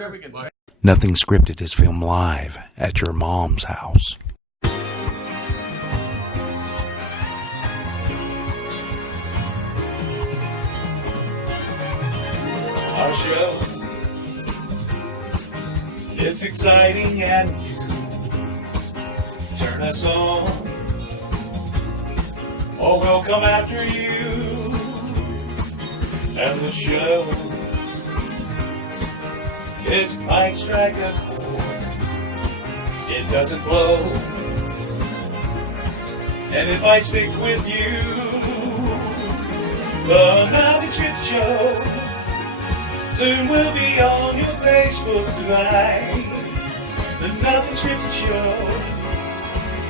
sure we can. Nothing Scripted is filmed live at your mom's house. Our show, it's exciting and new. Turn us on, or we'll come after you. And the show, it might strike a chord. It doesn't blow, and it might stick with you. The Nothing Scripted Show soon will be on your Facebook tonight. The Nothing Scripted Show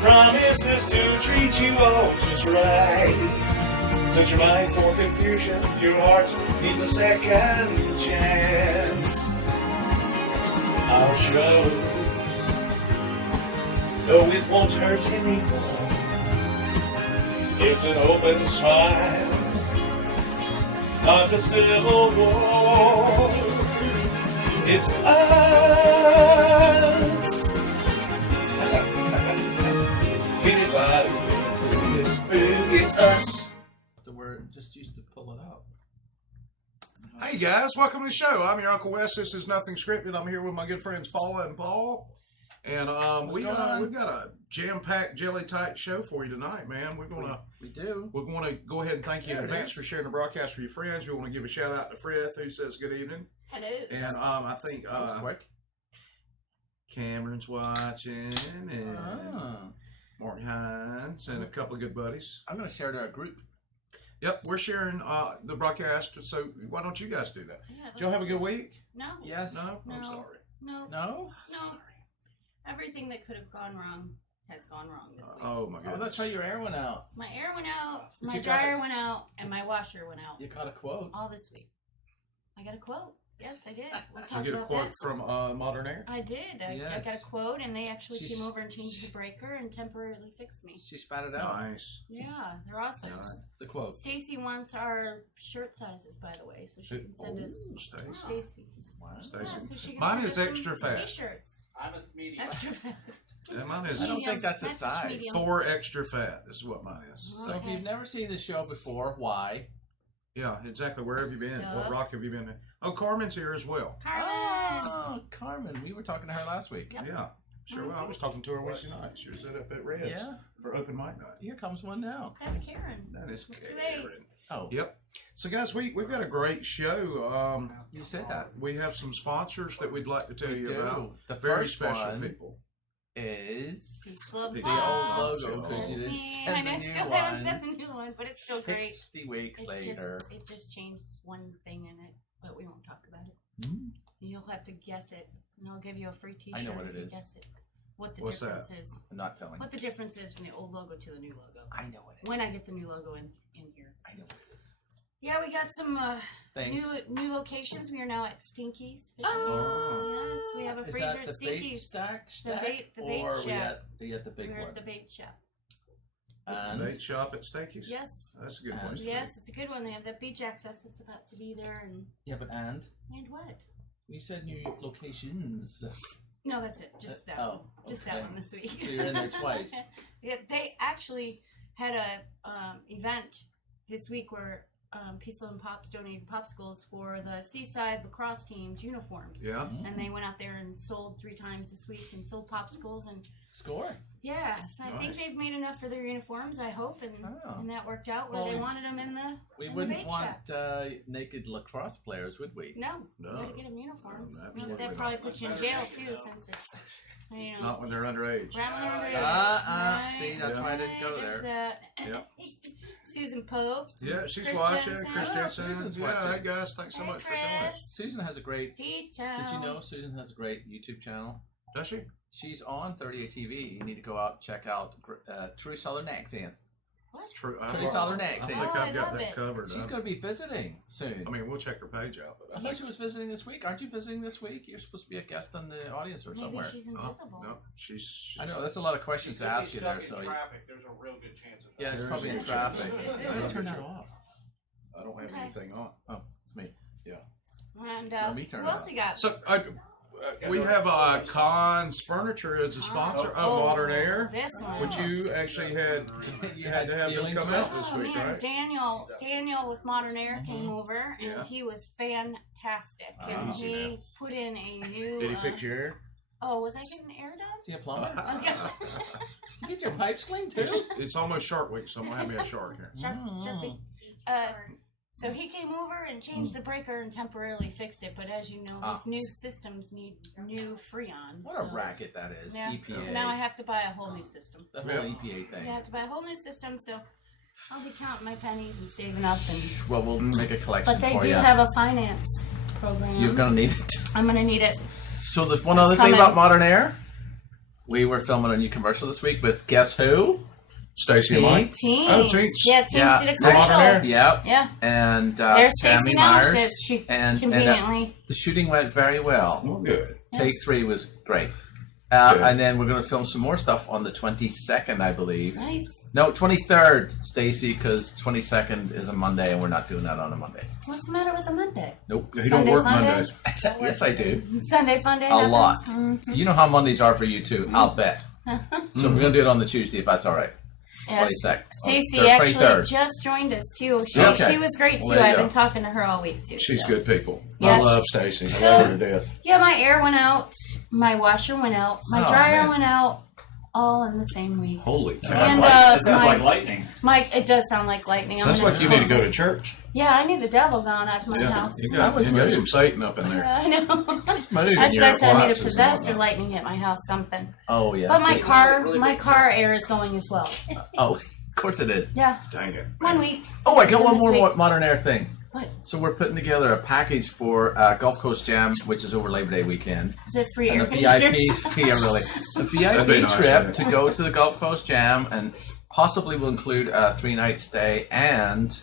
promises to treat you all just right. Set your mind for confusion, your heart needs a second chance. Our show, no, it won't hurt anymore. It's an open smile of the Civil War. It's us. It's us. The word just used to pull it out. Hey guys, welcome to the show. I'm your Uncle Wes. This is Nothing Scripted. I'm here with my good friends Paula and Paul. And we've got a jam-packed, jelly-tight show for you tonight, man. We're going to go ahead and thank you in advance for sharing the broadcast with your friends. We want to give a shout out to Frith, who says good evening. Hello. And I think That was quick. Cameron's watching, and Mark Hines, and a couple of good buddies. I'm going to share to our group. Yep, we're sharing the broadcast, so why don't you guys do that? Yeah, Did y'all have a good week? No. Yes. No? I'm No. sorry. No. No? No. Everything that could have gone wrong has gone wrong this week. Oh my goodness. Oh, that's right. Your air went out. My air went out, But my you got dryer it. went out, and my washer went out. You caught a quote. All this week. I got a quote. Yes, I did. We'll Did you talk get a about quote that. from Modern Air? I did. I Yes. got a quote, and they actually She's- came over and changed the breaker and temporarily fixed me. She spat it out. Nice. Yeah, they're awesome. The quote. Stacy wants our shirt sizes, by the way, so she can send us. Stacy. Stacy. Wow. Yeah, Stacy. so she can Mine send is us extra some fat. T-shirts. I'm a medium. Extra fat. Yeah, mine is I don't think that's a That's size. medium. Thor extra fat is what mine is. So if you've never seen this show before, why? Yeah, exactly. Where have you been? Duh. What rock have you been in? Oh, Carmen's here as well. Carmen. Oh, Carmen. We were talking to her last week. Yep. Yeah, sure. Well, I was talking to her Wednesday night. She was up at Red's Yeah. for open mic night. Here comes one now. That's Karen. That is With two Karen. A's. Oh, Yep. So, guys, we've got a great show. you said that. We have some sponsors that we'd like to tell We you do. about. The Very first special one people. is Peace Club The the old Pops. logo because you That's didn't me. send I the know, new still one. haven't sent the new one, but it's still great. 60 weeks It later. just changed one thing in it, but we won't talk about it. Mm. You'll have to guess it, and I'll give you a free T-shirt I know what if it you is. guess it. What the What's difference is? I'm not telling. What the difference is from the old logo to the new logo? I know what it is. When I get the new logo in here. I know what it is. Yeah, we got some Thanks. new locations. We are now at Stinky's. Fish Oh. Yes, we have a Is freezer that at the bait Stinky's. stack? The bait or shack. we at the big We're one? at the bait shop. And Bait shop at Stakey's? Yes. That's a good And- place. to Yes, it's a good one. They have that beach access that's about to be there, and yeah, but and what? we said new locations. No, that's it. Just that Oh, one. Just okay. that one this week. So you're in there twice. Yeah, they actually had a event this week where Pizza and Pops donated popsicles for the Seaside lacrosse team's uniforms. be. Yeah. And they went out there and sold 3 times this week and sold popsicles, and Score. yeah, so I think Nice. they've made enough for their uniforms, I hope, and Oh. and that worked out where Well, they wanted them in the We in the wouldn't bait want shack. naked lacrosse players, would we? No, No. you gotta get them uniforms. No, Well, absolutely they'd probably not. put you in jail too, since it's Not when they're underage. See, that's why I didn't go there. Yep. Susan Pope. Yeah, she's Chris watching. Jensen. Chris Oh, Jensen. Susan's Yeah, watching. hey guys, thanks so Hey, much for joining us. Chris. Susan has a great. Detail. Did you know Susan has a great YouTube channel? Does she? She's on 38 TV. You need to go out and check out True Southern Accent. What? True. True Southern I accent. think Oh, I I've got love that it. covered. She's going to be visiting soon. I mean, we'll check her page out. But I thought she was visiting this week. Aren't you visiting this week? You're supposed to be a guest on the audience or Maybe somewhere. she's invisible. No, she's. I know that's a lot of questions to ask you there. So traffic. There's a real good chance of that. yeah, it's There probably is in a traffic. chance. You gotta turn that off. I don't have Okay. anything on. Oh, it's me. And Let me turn who it else on. we got? So we have Conn's Furniture as a sponsor of Modern Air, This one. which you actually had You had to have them dealings come with? out this Oh week, man, right? Daniel with Modern Air came over and Yeah. he was fantastic. And Ah. he put in a new. Did he fix your hair? Oh, was I getting air done? Is he a plumber? You get your pipes cleaned too? It's almost Shark Week, so I'm gonna have me a shark here. Sharpie. So he came over and changed the breaker and temporarily fixed it. But as you know, these new systems need new Freon. What a racket that is. Yeah. EPA. So now I have to buy a whole new system. The whole EPA thing. I have to buy a whole new system. So I'll be counting my pennies and saving up. And Well, we'll make a collection but they for do you. have a finance program. You're going to need it. I'm gonna need it. So there's one other thing coming. about Modern Air. We were filming a new commercial this week with guess who? Stacy and Mike. Teens. Oh, Teens. Yeah, Teens Yeah. did a From Modern commercial. Air? Yep. Yeah. And There's Tammy Stacy now. Myers. She and conveniently. the shooting went very well. Oh, good. Take 3 was great. Good. And then we're going to film some more stuff on the 22nd, I believe. Nice. No, 23rd, Stacy, because 22nd is a Monday, and we're not doing that on a Monday. What's the matter with a Monday? Nope. He don't Sunday, work Monday? Mondays. Yes, I do. Sunday fun day. A lot. Mm-hmm. You know how Mondays are for you, too. I'll bet. So we're going to do it on the Tuesday, if that's all right. Yes. 22nd. Stacy Or actually 23rd. just joined us too. She Okay. was great Well, too. there you I've go. been talking to her all week too. She's so. good people. Yes. I love Stacy. I So- love her to death. Yeah, my air went out, my washer went out, my Oh, dryer man. went out, all in the same week. Holy cow. And It sounds my, like lightning. it does sound like lightning. I'm Sounds gonna- like you need to go to church. Yeah, I need the devil gone out of my Yeah, house. you I got, would you got move. some Satan up in there. Yeah, I know. Move. That's your what I said. I need appliances to and possess or whatnot. lightning hit my house, something. Oh, yeah. But my car air is going as well. Oh, of course it is. Yeah, Dang it. 1 week. Oh, I got one This more week. Modern Air thing. What? So we're putting together a package for Gulf Coast Jam, which is over Labor Day weekend. Is it free And air the VIP, conditioners? yeah, really, the That'd be VIP nice, trip yeah. to go to the Gulf Coast Jam, and possibly will include a 3-night stay and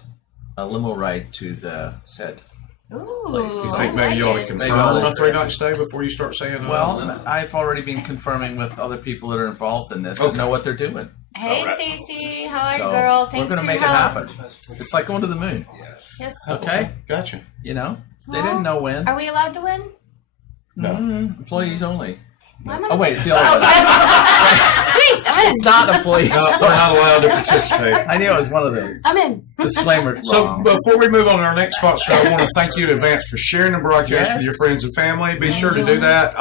a limo ride to the said. Ooh, You think I maybe you ought to like it. Maybe confirm I'll- a 3-night stay before you start saying Well, I've already been confirming with other people that are involved in this Okay. and know what they're doing. Hey, Alright. Stacy, how are you, So girl? we're Thanks going to for make it your help. happen. It's like going to the moon. Yes. Okay, Gotcha. you know they Well, didn't know when. Are we allowed to win? No. Employees only. I'm Oh wait, it's the other one. Sweet, I'm in. It's not employees. No, we're not allowed to participate. I knew it was one of those. I'm in. Disclaimer. So wrong. before we move on to our next sponsor, I want to thank you in advance for sharing the broadcast Yes. with your friends and family. Be sure to do that.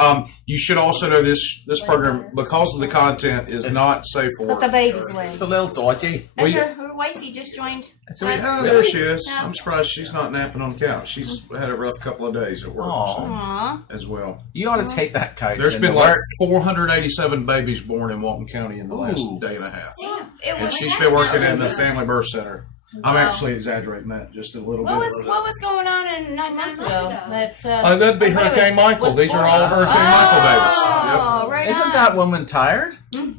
You should also know this program, because of the content, is not safe for Put the work. babies away. It's a little dodgy. That's Well, her wifey just joined. So we- Oh, Really? there she is. Yeah. I'm surprised she's not napping on the couch. She's had a rough couple of days at work Aw. so, Aww. as well. You ought to take that couch. There's into been like work. 487 babies born in Walton County in the last Ooh. day and a half. Yeah, it And was. she's been working in the family birth center. I'm Wow. actually exaggerating that just a little What bit. was going on in 9 months ago? That That'd be everybody Hurricane was- Michael. was These are all born. Hurricane Michael babies. Oh, right Isn't on. that woman tired?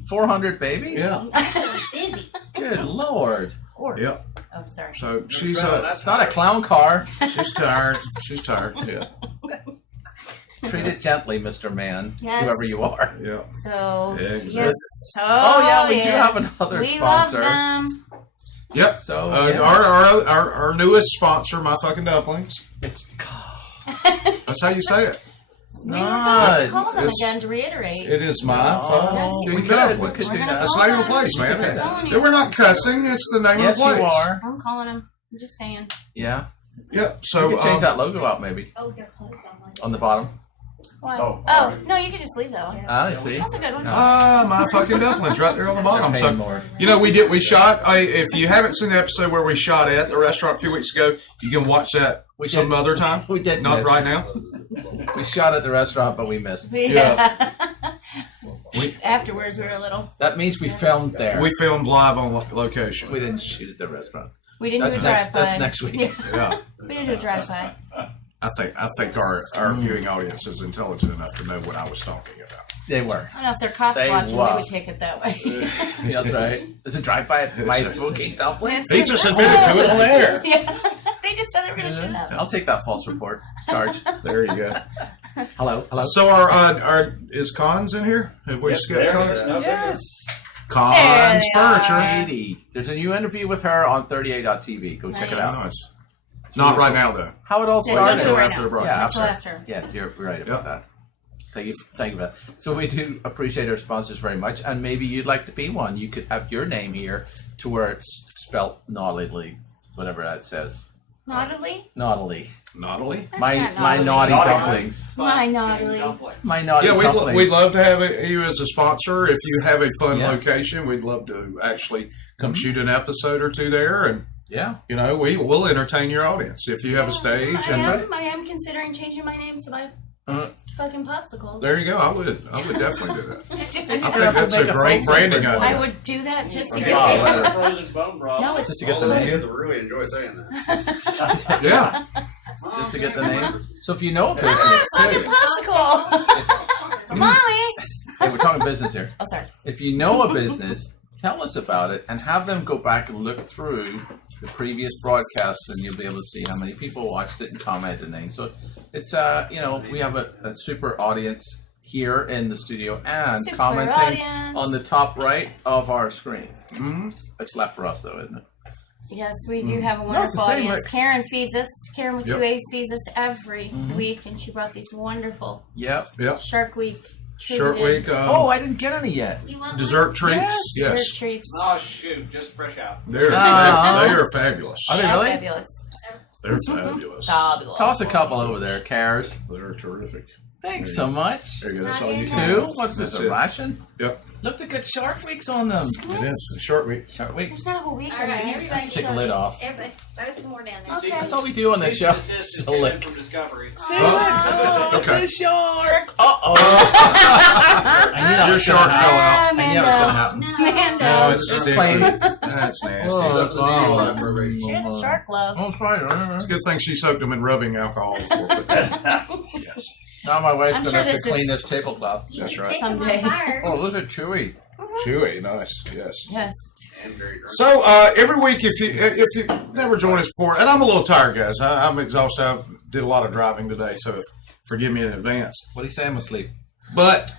400 babies? Yep. busy? Good lord. Yeah. Yep. Oh, sorry. So she's It's not a clown car. she's tired. She's tired. Yeah. Treat it gently, Mr. Man. Yes. Whoever you are. Yeah. So Yeah, exactly. yes. Oh, yeah, we do have another we sponsor. love them. Yep. So, Uh, yeah. our newest sponsor, My Fucking Dumplings. It's That's how you say it. We were about to not. call them It's- again to reiterate. It is My Oh, Fucking we could Dumplings. do We're gonna that. That's the call name of the them. place, man. I'm telling you. Yeah, we're not cussing. It's the name Yes, of the place. you are. I'm calling them. I'm just saying. Yeah. Yeah. We So could change that logo out maybe Oh, they're closed on Monday. on the bottom. What? Oh, Oh, no, you could just leave that one. Ah, I see. That's a good one. My Fucking Dumplings right there on the bottom. They're So paying more. you know, we shot. If you haven't seen the episode where we shot at the restaurant a few weeks ago, you can watch that We some did- other time. we did Not miss. right now. We shot at the restaurant, but we missed. Yeah. Afterwards, we were a little. That means we filmed there. We filmed live on location. We didn't shoot at the restaurant. We didn't That's do a next. drive-by. That's next week. Yeah. Yeah. We didn't do a drive-by. I think our viewing audience is intelligent enough to know what I was talking about. They were. I don't know if they're cops They watching. were. We would take it that way. Yeah, that's right. There's a drive-by at my fucking dumplings. He just admitted to it on the air. Yeah. They just said they were going to shoot up. I'll take that false report charge. There you go. Hello. So our is Cons in here? Have we skipped Cons? Yes. Cons There they Furniture. are. 80. There's a new interview with her on 38.tv. Go check it out. Nice. Not right now though. How it all Yeah, started. don't do it right After the now. broadcast. Yeah, Until after. after. Yeah, you're right about Yep. that. Thank you for that. So we do appreciate our sponsors very much, and maybe you'd like to be one. You could have your name here to where it's spelt naughtily, whatever that says. Naughtily? Naughtily. Naughtily? My naughty dumplings. My naughtily. My naughty Yeah, dumplings. we'd love to have you as a sponsor. If you have a fun Yeah. location, we'd love to actually come shoot an episode or two there, and Yeah. we'll entertain your audience if you have a stage. I am considering changing my name to my fucking popsicles. There you go. I would definitely do that. I think have to that's make a a great fun branding favorite idea. I would do that just to Yeah. get Oh, it. Frozen bone broth. No, it's Just to get All the the name. kids will really enjoy saying that. Yeah. Just to get the name. So if you know a business fucking too, popsicle. Mommy. hey, we're talking business here. Oh, sorry. If you know a business, tell us about it and have them go back and look through the previous broadcast, and you'll be able to see how many people watched it and commented and things. So it's we have a super audience here in the studio and Super commenting audience. on the top right of our screen. Mm-hmm. It's left for us though, isn't it? Yes, we do have a it's the wonderful same, audience. like- Karen feeds us. Karen with Yep. 2 A's feeds us every week, and she brought these wonderful Yep. Yep. Shark Week. Short treated week. Oh, I didn't get any yet. Dessert treats. Yes. dessert treats. Oh shoot, just fresh out. They're Aw. they are fabulous. Are they really? Fabulous. They're fabulous. Fabulous. Toss a couple over there, Cares. They're terrific. Thanks so much. There you go. That's all you can. Two? What's this, That's a it. ration? Yep. Look, they got Shark Weeks on them. It is a short week. Shark Week. There's not a whole week All in right, there. everybody Take the lid off. Everybody, throw some more down there. Okay. That's all we do on this show. Assist So came in lick. from Discovery. Oh, okay. it's a shark. Uh-oh. I knew that Your was shark gonna fell happen. out. I knew that was going to happen. No. No, it's It's sticky. plain. That's nasty. Share the shark love. Oh, it's right. Good thing she soaked them in rubbing alcohol before. Yes, Now my wife's I'm going sure to have to this clean is- this tablecloth. You That's can right. catch 'em on Someday. fire. Oh, those are chewy. chewy, nice. Yes. Yes. And very drunk. So every week, if you never joined us before, and I'm a little tired, guys. I'm exhausted. I did a lot of driving today, so forgive me in advance. What do you say? I'm asleep. But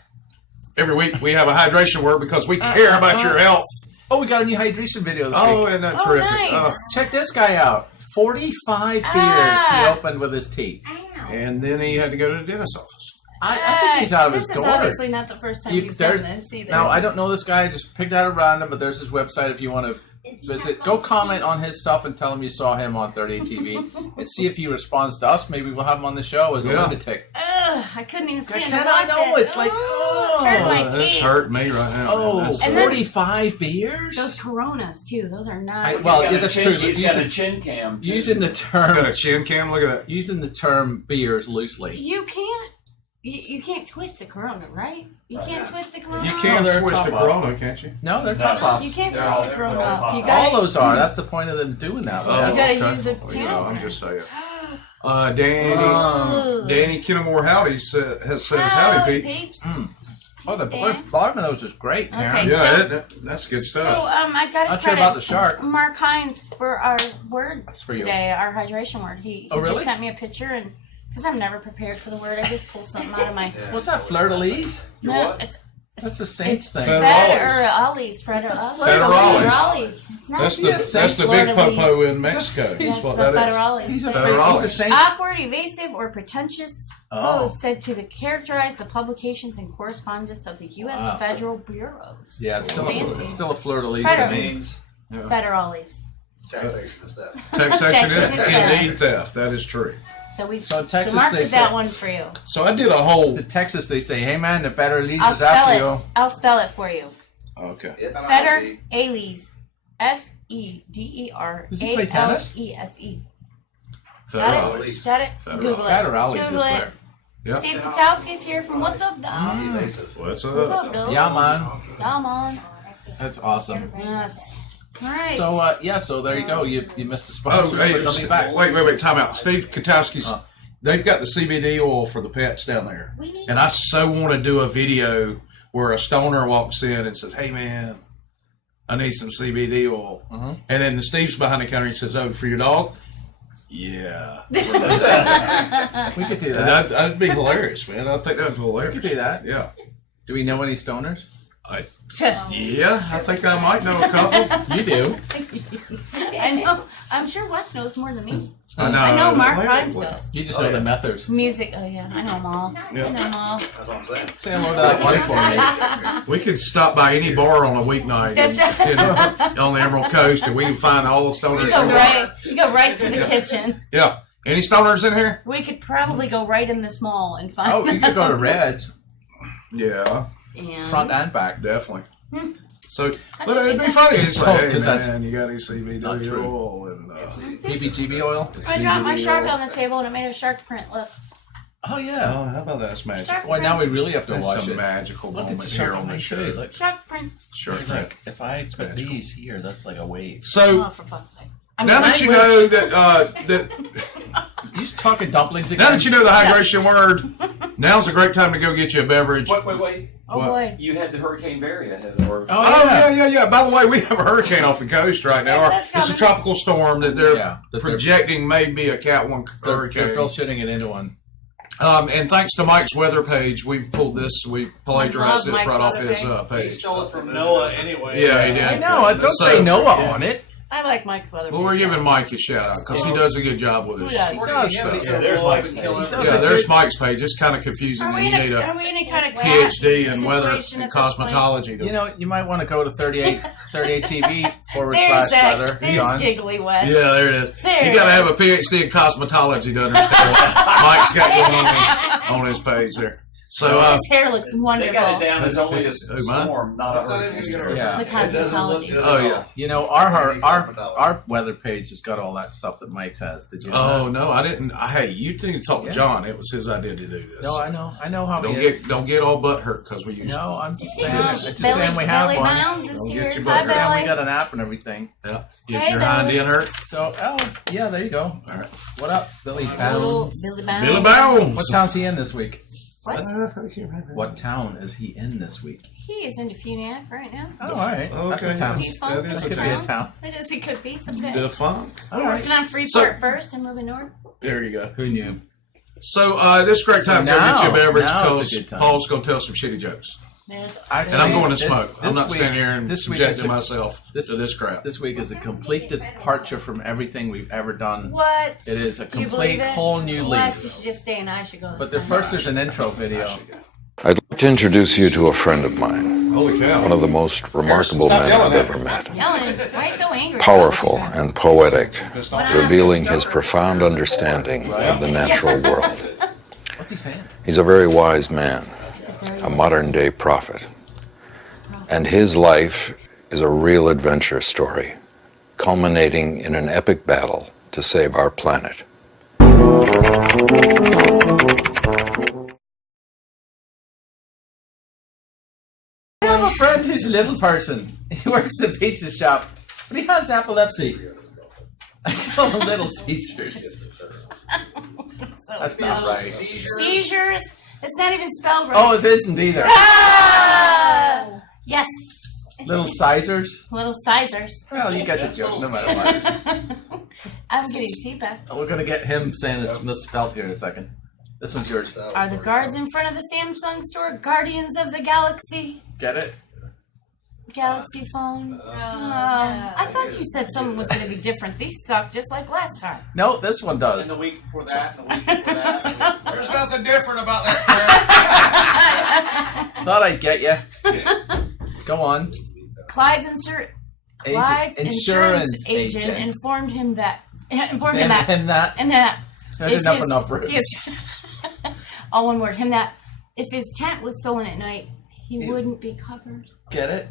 every week we have a hydration word because we care about your health. Oh, we got a new hydration video this Oh, week. isn't that Oh, terrific? nice. Check this guy out. 45 beers he opened with his teeth. Ow. And then he had to go to the dentist's office. I think he's out of his This is door. obviously not the first time he's done this either. Now, I don't know this guy. I just picked out at random, but there's his website if you want to visit. Go comment on his stuff and tell him you saw him on 38 TV and see if he responds to us. Maybe we'll have him on the show as a Yeah. lunatic. Ugh, I couldn't even stand to Can watch I know? it. It's like, it's hurting my That's teeth. hurting me right now. Oh, That's And then- 45 beers? Those Coronas too. Those are not. Well, He's got yeah, a that's chin- true. He's got a chin cam. Too. Using the got a term chin cam. Look at that. using the term beers loosely. You can't. You can't twist a Corona, right? You can't twist a Corona. You off. can't they're twist top a off. Corona, can't you? No, they're No. top offs. You can't They're twist all- a they're Corona all off. pop. You All got those are. That's the point of them doing that. Oh, You gotta okay. use a Well, you know, can. I'm just saying. Danny Kennemore Howdy has said howdy, peeps. Oh, the Dan? bottom of those is great, Karen. Okay. Yeah, So- that's good So stuff. I got to Not sure about the shark. Mark Hines for our word That's for you. today, our hydration word. He Oh, really? just sent me a picture, and because I'm never prepared for the word, I just pull something out of my. What's that, fleur-de-lis? No, what? it's That's the Saints thing. Federales. Federales. Federales. It's not. That's the Yes, that's the big popo in Mexico. Yes, That's what the that is. Federales. He's a Federales. Saints. Awkward, evasive, or pretentious Oh. pose said to characterize the publications and correspondence of the U.S. Wow. federal bureaus. Yeah, it's still a fleur-de-lis. Federal. It means Federales. taxation is that. Taxation is Taxation is theft. indeed theft. That is true. So we So Texas, Mark they did say- that one for you. So I did a whole. In Texas, they say, "Hey man, the Federales I'll is after spell you." it. I'll spell it for you. Okay. Federales. Does he play tennis? Federales. Federales. Got it? Federales. Google it. Federales is Google it. there. Yep. Steve Katowski's here from What's Up, Dog? What's What's up? up, Dog? Yeah, man. Come on. That's awesome. Yes. All right. So so there you go. You missed the Oh, sponsor, hey, but they'll be back. wait, time out. Steve Katowski's, they've got the CBD oil for the pets down there. And I so want to do a video where a stoner walks in and says, "Hey, man, I need some CBD oil." And then Steve's behind the counter and he says, "Oh, for your dog?" Yeah. We could do that. That'd be hilarious, man. I think that was We hilarious. could do that. Yeah. Do we know any stoners? I think I might know a couple. You do. I know. I'm sure Wes knows more than me. I know. I know Mark Wait, Rhymes wait. does. You just know the methods. Music. Oh yeah, I know them all. Yeah. I know them all. That's what I'm saying. Say hello to that one for me. We could stop by any bar on a weeknight That's right. on the Emerald Coast, and we can find all the stoners. You go right to the kitchen. Yeah. Any stoners in here? We could probably go right in this mall and find. Oh, you could go to Red's, Yeah, Yeah. front and back, definitely. So, but what it'd she be said. funny. It's like, hey 'cause that's man, you got any CBD not true. oil and PBGB oil. I dropped my CBD shark oil. on the table and it made a shark print. Look. Oh yeah. Oh, how about that? That's magic. Shark Well, now we really have to That's watch a it. magical Look, moment it's a here shark on on the my show. tree. Look, Shark print. Sure. like if I put magical. these here, that's like a wave. So Oh, for fuck's sake. I mean, now that you language. know that You just talking dumplings again? now that you know the hydration word, now's a great time to go get you a beverage. Wait. Oh What? boy. You had the Hurricane Barry ahead or Oh yeah. By the way, we have a hurricane off the coast right now. That's It's a coming. tropical storm that they're Yeah, that they're- projecting may be a Cat 1 They're hurricane. bullshitting it into one. And thanks to Mike's weather page, we've pulled this. We plagiarized this Mike's right off weather his page. He page. stole it from Noah anyway. Yeah, he did. I know. Don't So- say Noah on it. I like Mike's weather. Well, we're page. giving Mike a shout out because he does a good job with his. Who does? He does Yeah, stuff. there's Mike's page. Yeah, there's Mike's page. It's kind of confusing, Are and we you in need are a we in any kind of PhD in weather situation and at this point? cosmetology. You know, you might want to go to 38 TV / There's that. weather. There's John. giggly Wes. Yeah, there it is. There You it got to is. have a PhD in cosmetology to understand what Mike's got going on his page there. So, His hair looks They wonderful. got it down as only a Who, mine? storm, not a hurricane. Yeah. The It doesn't look cosmetology. good at Oh, all. yeah. You know, our weather page has got all that stuff that Mike's has. Did you know oh that? no, I didn't. Hey, you need to talk to Yeah. John. It was his idea to do this. No, I know. I know how Don't he is. don't get all butt hurt because we use. No, I'm just saying. Well, I'm just Billy- saying we have Billy one. Bounds is Don't here. get your Hi, butt I'm saying we Billy. got an app and everything. Yeah. Get Hey, your hind Billy. end hurt. So, yeah, there you go. All right. What up, Billy Little Bounds? Billy Bounds. Billy Bounds. What town's he in this week? What? What town is he in this week? He is in Defuniac right now. Oh, all right. That's a Okay. town. Defunct. That is That a could be a town. town. It is. He could be someday. Defunct. All We're right. working on Freeport first and moving north. There you go. Who knew? So this is a great time to go now- get you a beverage now it's a because good time. Paul's going to tell some shitty jokes. There's Actually, And I'm going to this- smoke. I'm this not week- standing here and this week is subjecting a- myself to this crap. This week is a complete departure from everything we've ever done. what? It is a Do you complete believe it? whole new Wes, leaf. you should just stay and I should go. But first, there's an intro video. I'd like to introduce you to a friend of mine, Holy cow. one of the most remarkable Stop men yelling I've at ever me. met. Yelling. Why are you so angry? Powerful and poetic, revealing his profound understanding of the natural world. What's he saying? He's a very wise man, a modern-day prophet. And his life is a real adventure story, culminating in an epic battle to save our planet. I have a friend who's a little person. He works at the pizza shop, but he has epilepsy. I call him Little Caesars. So That's not right. seizures. It's not even spelled right. Oh, it isn't either. Ah! Yes. Little Caesars. Little sizers. Well, you get the joke, no matter what. I'm getting feedback. We're gonna get him saying this misspelled here in a second. This one's yours. Are the guards in front of the Samsung store Guardians of the Galaxy? Get it? Galaxy phone? I thought you said something was going to be different. These suck just like last time. No, this one And does. the week before that, and the week before that. There's nothing different about that. Thought I'd get you. Go on. Clyde's insurance agent agent. informed him that Him that. and that Not if enough his- enough room. yes. all one word, him that if his tent was stolen at night, he wouldn't be covered. Get it?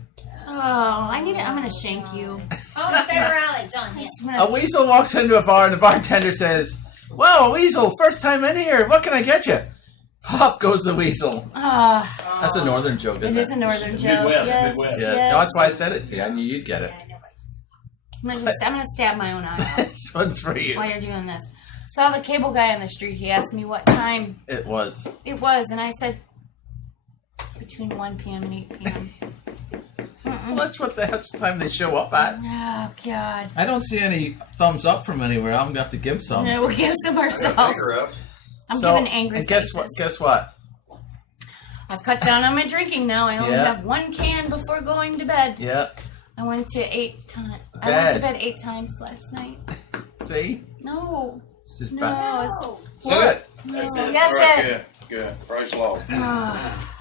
Oh, I'm gonna shank you. Oh, fair rally. Done. Yes. I'm gonna- A weasel walks into a bar and the bartender says, "Wow, a weasel! First time in here. What can I get you?" Pop goes the weasel. That's a northern joke, it isn't is a northern joke. Midwest, Yes, Midwest. Yeah, yes. no, that's why I said it. See, I knew you'd get it. I'm gonna stab my own eye out This one's for you. while you're doing this. Saw the cable guy on the street. He asked me what time It was. it was, and I said between 1 p.m. and 8 p.m. Well, that's the time they show up at. Oh God! I don't see any thumbs up from anywhere. I'm gonna have to give some. No, we'll give some ourselves. Finger up. I'm So, giving angry and guess faces. what? Guess what? I've cut down on my drinking now. I only Yeah. have one can before going to bed. Yeah. I went to 8 times. I Bed. went to bed 8 times last night. See? No. This is No. bad. It's, What? That's no. it. Yes, All right, it. good. Good. Praise the Lord.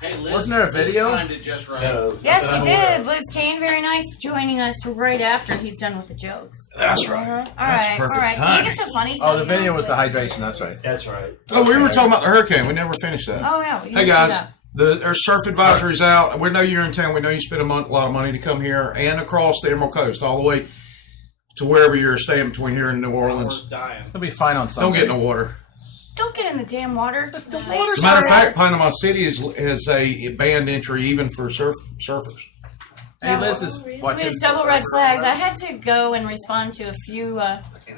Hey, Liz, Wasn't there a video? Liz timed it just right. Yes, you did. Liz Kane, very nice, joining us right after he's done with the jokes. That's right. All That's right, all perfect right. timing. Can you get some funny stuff? Oh, the video was the hydration. That's right. That's right. Oh, we were talking about the hurricane. We never finished that. Oh, yeah. we Hey didn't do guys, that. there's surf advisories out. We know you're in town. We know you spent a lot of money to come here and across the Emerald Coast, all the way to wherever you're staying between here and New Orleans. Dying. It's gonna be fine on Sunday. Don't get in the water. Don't get in the damn water. The As a matter of fact, Panama City has a banned entry even for surfers. Hey, Liz is watching. There's double red flags. I had to go and respond to a few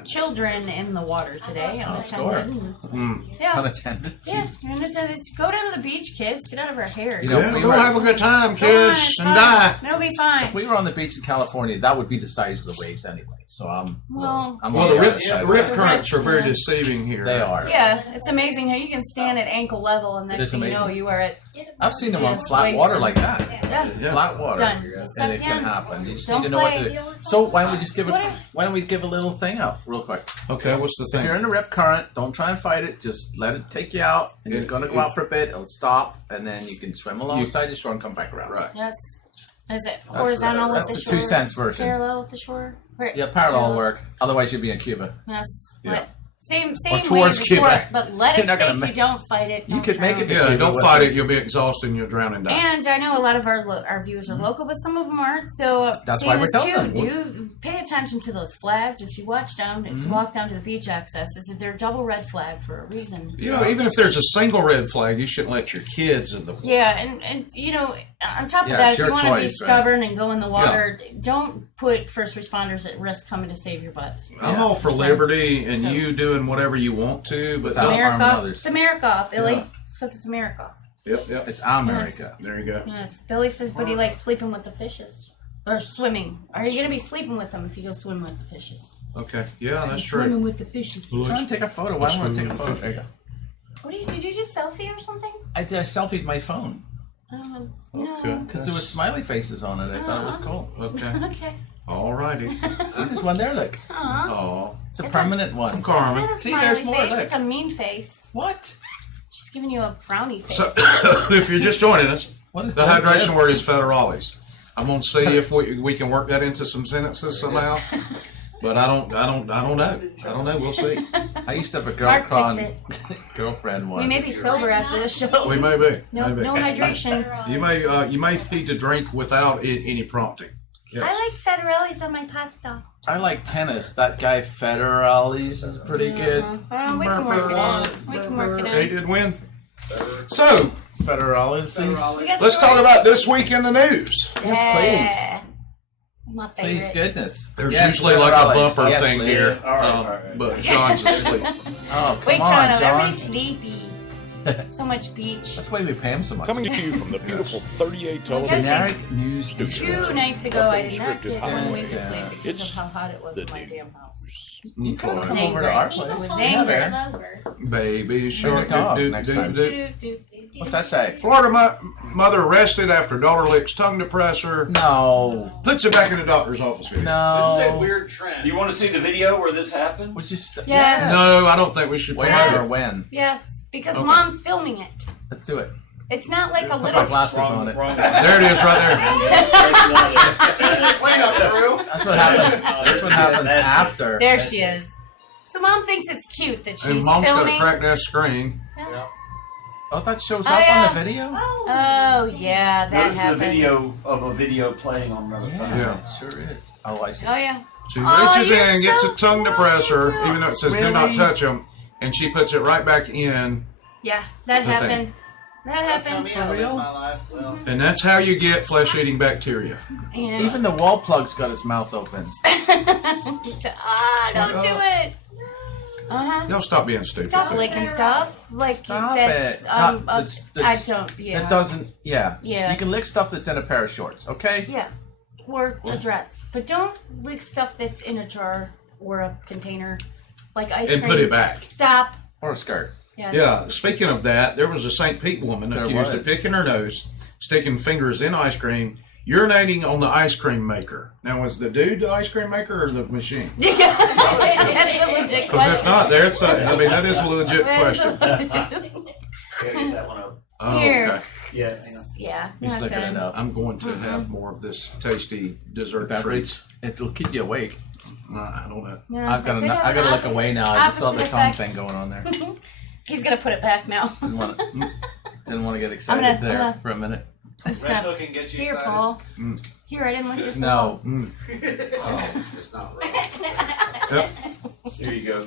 children in the water today. Unattended. Yeah. Unattended. Yeah. And it's go down to the beach, kids. Get out of our hair. You know, Yeah, we go were- have a good time, Come on, kids, it's and fine. die. It'll be fine. If we were on the beach in California, that would be the size of the waves anyway. So I'm Well- I'm Well, on the the rip, other side. rip currents are very deceiving here. They are. Yeah, it's amazing how you can stand at ankle level and It next is thing you know amazing. you are at I've seen them on Yeah, flat waves. water like that. yeah. Yeah. Flat water. Done. And it Yeah. can happen. You just Don't need to know what play. to do. So why don't we just give What it? if- Why don't we give a little thing out real quick? Okay, what's the If you're thing? in a rip current, don't try and fight it. Just let it take you out. And you're going to go out for a bit. It'll stop, and then you can swim alongside the shore and come back around. Right. Yes. Is it horizontal That's with the the 2 shore? cents version. Parallel with the shore? Right. Yeah, parallel will work. Otherwise, you'd be in Cuba. Yes. Yeah. But same Or way towards as Cuba. before, but let You're it not gonna take make- you. Don't fight it. You don't could make drown. it to Yeah, Cuba don't with fight the- it. You'll be exhausted and you'll drown and die. And I know a lot of our viewers are local, but some of them aren't. So That's seeing why we're this telling too, them. do pay attention to those flags. If you watch down, it's walk down to the beach accesses. They're double red flag for a reason. You know, even if there's a single red flag, you shouldn't let your kids in the water. Yeah, and you know, on top of Yeah, that, it's if you your want to be choice, right? stubborn and go in the water, don't put first responders at risk coming to save your butts. I'm Yeah. all for liberty and So- you doing whatever you want to, but Without harming America, others. it's America, Billy. Yeah. It's because it's America. yep. It's America. There you go. Yes, Billy says, but he likes sleeping with the fishes or swimming. Are you gonna be sleeping with them if you go swimming with the fishes? Okay. Yeah, that's true. Swimming with the fishes. Try and take a photo. Why don't I want to take a photo? There you go. What did you just selfie or something? I selfied my phone No. Okay. because there was smiley faces on it. I thought it was cool. Okay. Okay. All righty. See, there's one there. Look, Aw. Oh, it's a It's permanent one. Carmen. It's not a See, smiley there's more, face. look. It's a mean face. What? She's giving you a frowny face. So, if you're just joining us, What is the good hydration tip? word is federales. I'm gonna see if we can work that into some sentences somehow. But I don't know. We'll see. I used to have a Mark girlfriend once. we may be sober after this show. We may be. no, Maybe. no hydration. You may need to drink without any prompting. Yes. I like federales on my pasta. I like tennis. That guy Federales is pretty good. We can work it out. We can work it He out. did win. So Federales. We got let's talk stories. about this week in the news. Yes, please. It's my Please, favorite. goodness. There's Yes, usually like a Federales. bumper Yes, thing Liz. here, All right. but John's asleep. Oh, come Wait, on, John, I'm John. already sleepy. So much beach. That's why we pay him so much. Coming to you from the beautiful 38 television Generic news. 2 nights ago, I did not Nothing get scripted 1 highway. week of sleep because It's of how hot it was the in my news. damn house. You could Okay. come over to our He place. was was angry. angry. Over. Baby shark. dogs do, next do, time. do. What's that say? Florida mother arrested after daughter licks tongue depressor. No. Puts it back in the doctor's office. Video. No. This is a weird trend. Do you want to see the video where this happened? Would you Yes. No, I don't think we should. Where Yes. or when? Yes, because Okay. Mom's filming it. Let's do it. It's not like a Put little. my glasses on it. Wrong one. There it is, right there. Clean up crew. That's what happens. That's what happens That's it. after. There she is. So Mom thinks it's cute that And she's Mom's got a filming. cracked ass screen. Oh, that shows Oh, up yeah. on the video? Oh yeah, that Notice the happened. video of a video playing on another phone. Yeah. it sure is. Oh, I see. Oh yeah. She Oh, reaches you're in, gets so a tongue depressor, cute. even though it says do Really? not touch them, and she puts it right back in. Yeah, that The happened. thing. That Tell me happened. how to live real? my life. Well, And that's how you get flesh-eating bacteria. And Even the wall plug's got his mouth open. don't do it. Uh-huh. Y'all stop being stupid. Stop licking stuff. Like Stop that's it. Not- I that's- don't yeah. It doesn't, yeah. Yeah. You can lick stuff that's in a pair of shorts, okay? Yeah. Or a dress. But don't lick stuff that's in a jar or a container. Like ice And cream. put it back. Stop. Or a skirt. Yes. Yeah, speaking of that, there was a St. Pete woman There accused was. of picking her nose, sticking fingers in ice cream, urinating on the ice cream maker. Now, was the dude the ice cream maker or the machine? That's a legit Because question. if not, that is a legit question. Gotta get that one up. Oh, Here. okay. Yeah, hang on. Yeah, He's not looking good. it up. I'm going to have more of this tasty dessert treat. Beverage. It'll keep you awake. I don't know. No, I've got it could have I an got to look opposite- away now. I just saw the opposite tongue effect. thing going on there. He's gonna put it back now. Didn't want to get excited I'm there gonna- for a minute. I'm just Red gonna, Hook and get you here, excited. Paul. Here, I didn't like your song. No. Oh, it's not right. Here you go.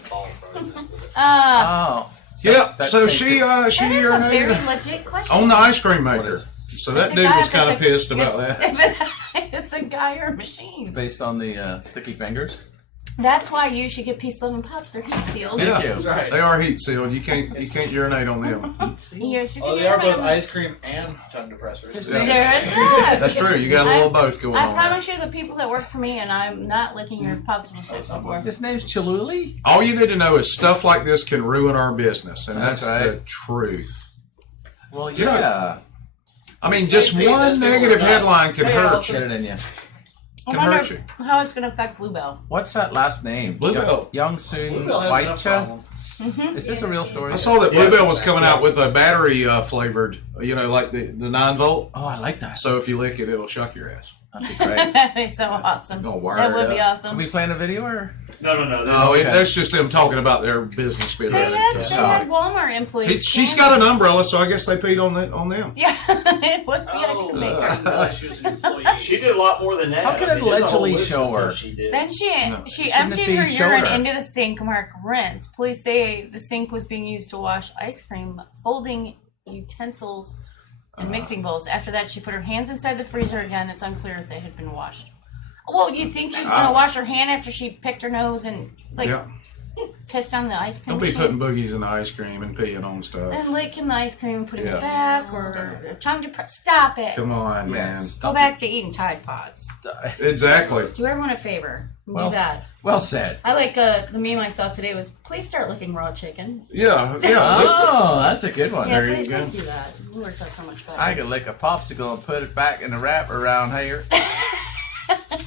Ah, Oh. Yeah, that's so the she that is a very urinated legit question. on the ice cream What maker. is- So that If dude the was guy- kind if of it's a- pissed about that. If it's a guy or a machine. Based on the sticky fingers. That's why you should get Peace, Love, and Pops. They're heat sealed. Thank Yeah, you. That's right. they are heat sealed. You can't urinate on them. You should Oh, get they are both them. ice cream and tongue depressors. Yeah. There is that. That's true. You got a little of both going I on. promise you, the people that work for me, and I'm not licking your popsicle so far. His name's Choluli. All you need to know is stuff like this can ruin our business, and That's that's the right. truth. Well, You know- yeah. I mean, Same just thing, those one people negative are nuts. headline can Hey, hurt Allison. you. Get it in you. I Can wonder hurt you. how it's going to affect Bluebell. What's that last name? Bluebell. Young Soon Bluebell has enough Waicha. problems. Is this a real story? I saw that Yeah. Bluebell was coming out with a battery flavored, like the 9-volt. Oh, I like that. So if you lick it, it'll shock your ass. That'd be great. That's so awesome. Gonna wire That it would be up. Are awesome. we playing a video or? No. No, Okay. that's just them talking about their business being They ready. had Walmart employees. She's got an umbrella, so I guess they peed on them. Yeah. What's the ice cream maker? I didn't realize she was an employee. She did a lot more than that. How could it there's a whole allegedly list of show her? stuff She did. Then she Shouldn't emptied it her be showed urine her? into the sink and marked rinse. Police say the sink was being used to wash ice cream, folding utensils, and mixing bowls. After that, she put her hands inside the freezer again. It's unclear if they had been washed. Well, you'd think she's going to wash her hand after she picked her nose and Yeah. pissed on the ice cream Don't be machine. putting boogies in the ice cream and peeing on stuff. And licking the ice cream and putting Yeah. it back, or tongue depressor. Stop it. Come on, man. Yes. Go back to eating Tide Pods. Exactly. Do everyone a favor. And Well, do that. well said. I like the meme I saw today was please start licking raw chicken. Yeah. Oh, that's a good one. Yeah, There you please, go. please do that. It works out so much better. I could lick a popsicle and put it back in the wrap around here.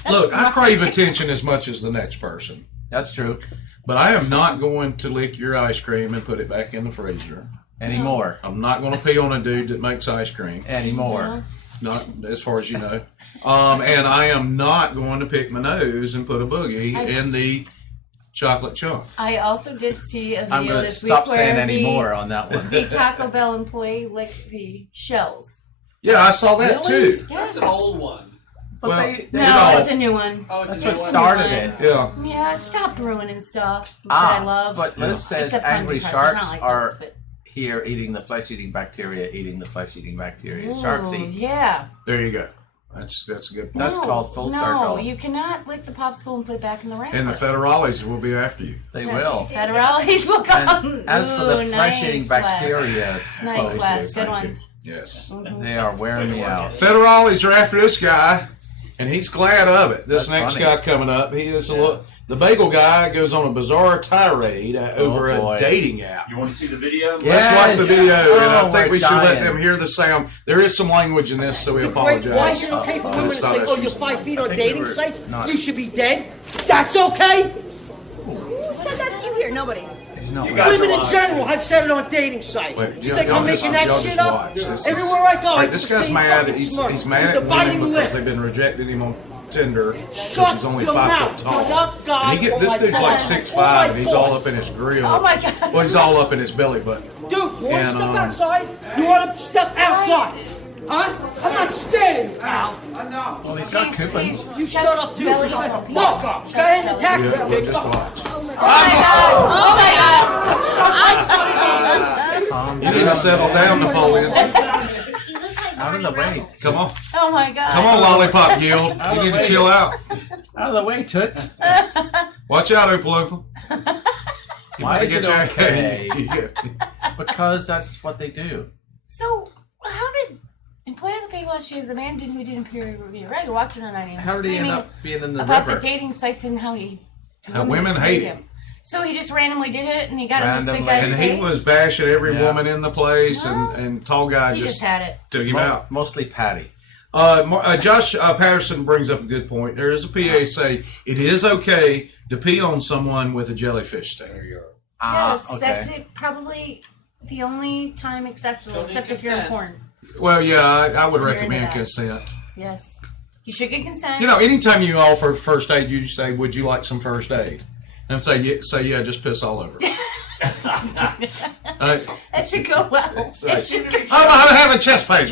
Look, I crave attention as much as the next person, That's true. but I am not going to lick your ice cream and put it back in the freezer. Anymore. I'm not going to pee on a dude that makes ice cream. Anymore. Not as far as you know. And I am not going to pick my nose and put a boogie in the chocolate chunk. I also did see a video I'm going to this stop week saying where anymore on that one. the Taco Bell employee licked the shells. Yeah, I saw that Really? too. Yes. That's an old one. But Well, they No, all- it's a new one. Oh, it's that's a what new one. started it. Yeah. Yeah, stop ruining stuff that I love. But Liz says Except tongue angry depressors, sharks not like are those, but- here eating the flesh-eating bacteria, Sharks Ooh, eat. yeah. There you go. That's a good point. That's called full no, circle. you cannot lick the popsicle and put it back in the wrapper. And the federales will be after you. They Yes, will. Federales will come. And as for the Ooh, flesh-eating nice, Wes. bacteria, Nice, Wes. Good Thank you. ones. Yes. they are wearing me out. Federales are after this guy, and he's glad of it. This That's next funny. guy coming up, he is the bagel guy goes on a bizarre tirade over boy. a dating app. You want to see the video? Yeah. Let's watch the video, and I Oh, think we're we should let dying. them hear the sound. There is some language in this, so we apologize. Why is it okay for women to Stop say, it. oh, you're 5 feet on think we dating were sites? not- You should be dead? That's okay? Who said that to you here? Nobody. He's not You guys Women are in lying. general have said it on dating sites. Wait, You think I'm making that y'all shit just up? watch. This is- Everywhere I go, All I right, get this the guy's same mad. fucking smirk. He's mad The at biting women because lip. they've been rejecting him on Tinder. Because Shut he's only your 5 mouth. foot tall. You're not God And or this my dude's like God. 6'5", and he's all boss. up in his grill. Oh my God. Well, he's all up in his belly button. Dude, you want to And, step um, outside? You want to step outside? Huh? I'm not scared of you, pal. Well, he's got coupons. You shut up, too. belly Shut up. button. No, go ahead and attack Yeah, me. well, just watch. Oh my God. Oh my God. Calm You need to settle down, Napoleon. Out of the way. Come on. Oh my God. Come on, Lollipop Guild. You need to chill out. Out of the way, Toots. Watch out, Oompa Loompa. You Why might is it get okay? Yeah. Because that's what they do. So, how did in Play of the Bagel last year, the man who did Imperial Review, right? He walked around and How did he end up being in the about river? the dating sites and how he How women hate him. So he just randomly did it, and he got in this big Randomly. guy's And he face? was bashing every Yeah. woman in the place, No. and tall guy He just just had it. took him out. Mostly Patty. Josh Patterson brings up a good point. There is a PA say it is okay to pee on someone with a jellyfish sting. There you go. Yes, okay. that's it. Probably the only time exceptional, except if you're in porn. Well, yeah, I would You're recommend into that. consent. Yes, you should get consent. You know, anytime you offer first aid, you say, "Would you like some first aid?" And say, yeah, just piss all over. That should go well. It should go. I'm having chest pains.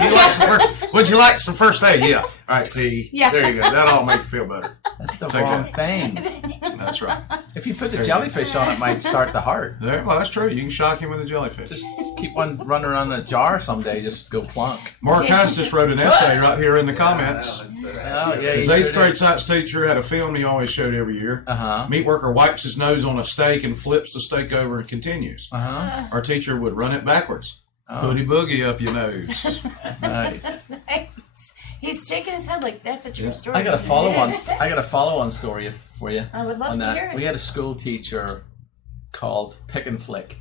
Would you like some first aid? Yeah. All right, see. Yeah. There you go. That'll make you feel better. That's the Take wrong that. thing. That's right. If you put the jellyfish on, it might start the heart. Well, that's true. You can shock him with a jellyfish. Just keep one running around in a jar someday. Just go plunk. Mark Hines just wrote an essay right here in the comments. Oh, yeah. His 8th grade science teacher had a film he always showed every year. Uh-huh. Meat worker wipes his nose on a steak and flips the steak over and continues. Uh-huh. Our teacher would run it backwards. Oh. Booty boogie up your nose. Nice. He's shaking his head like that's a true story. I got a follow-on story for you. I would love on to that. hear it. We had a school teacher called Pick and Flick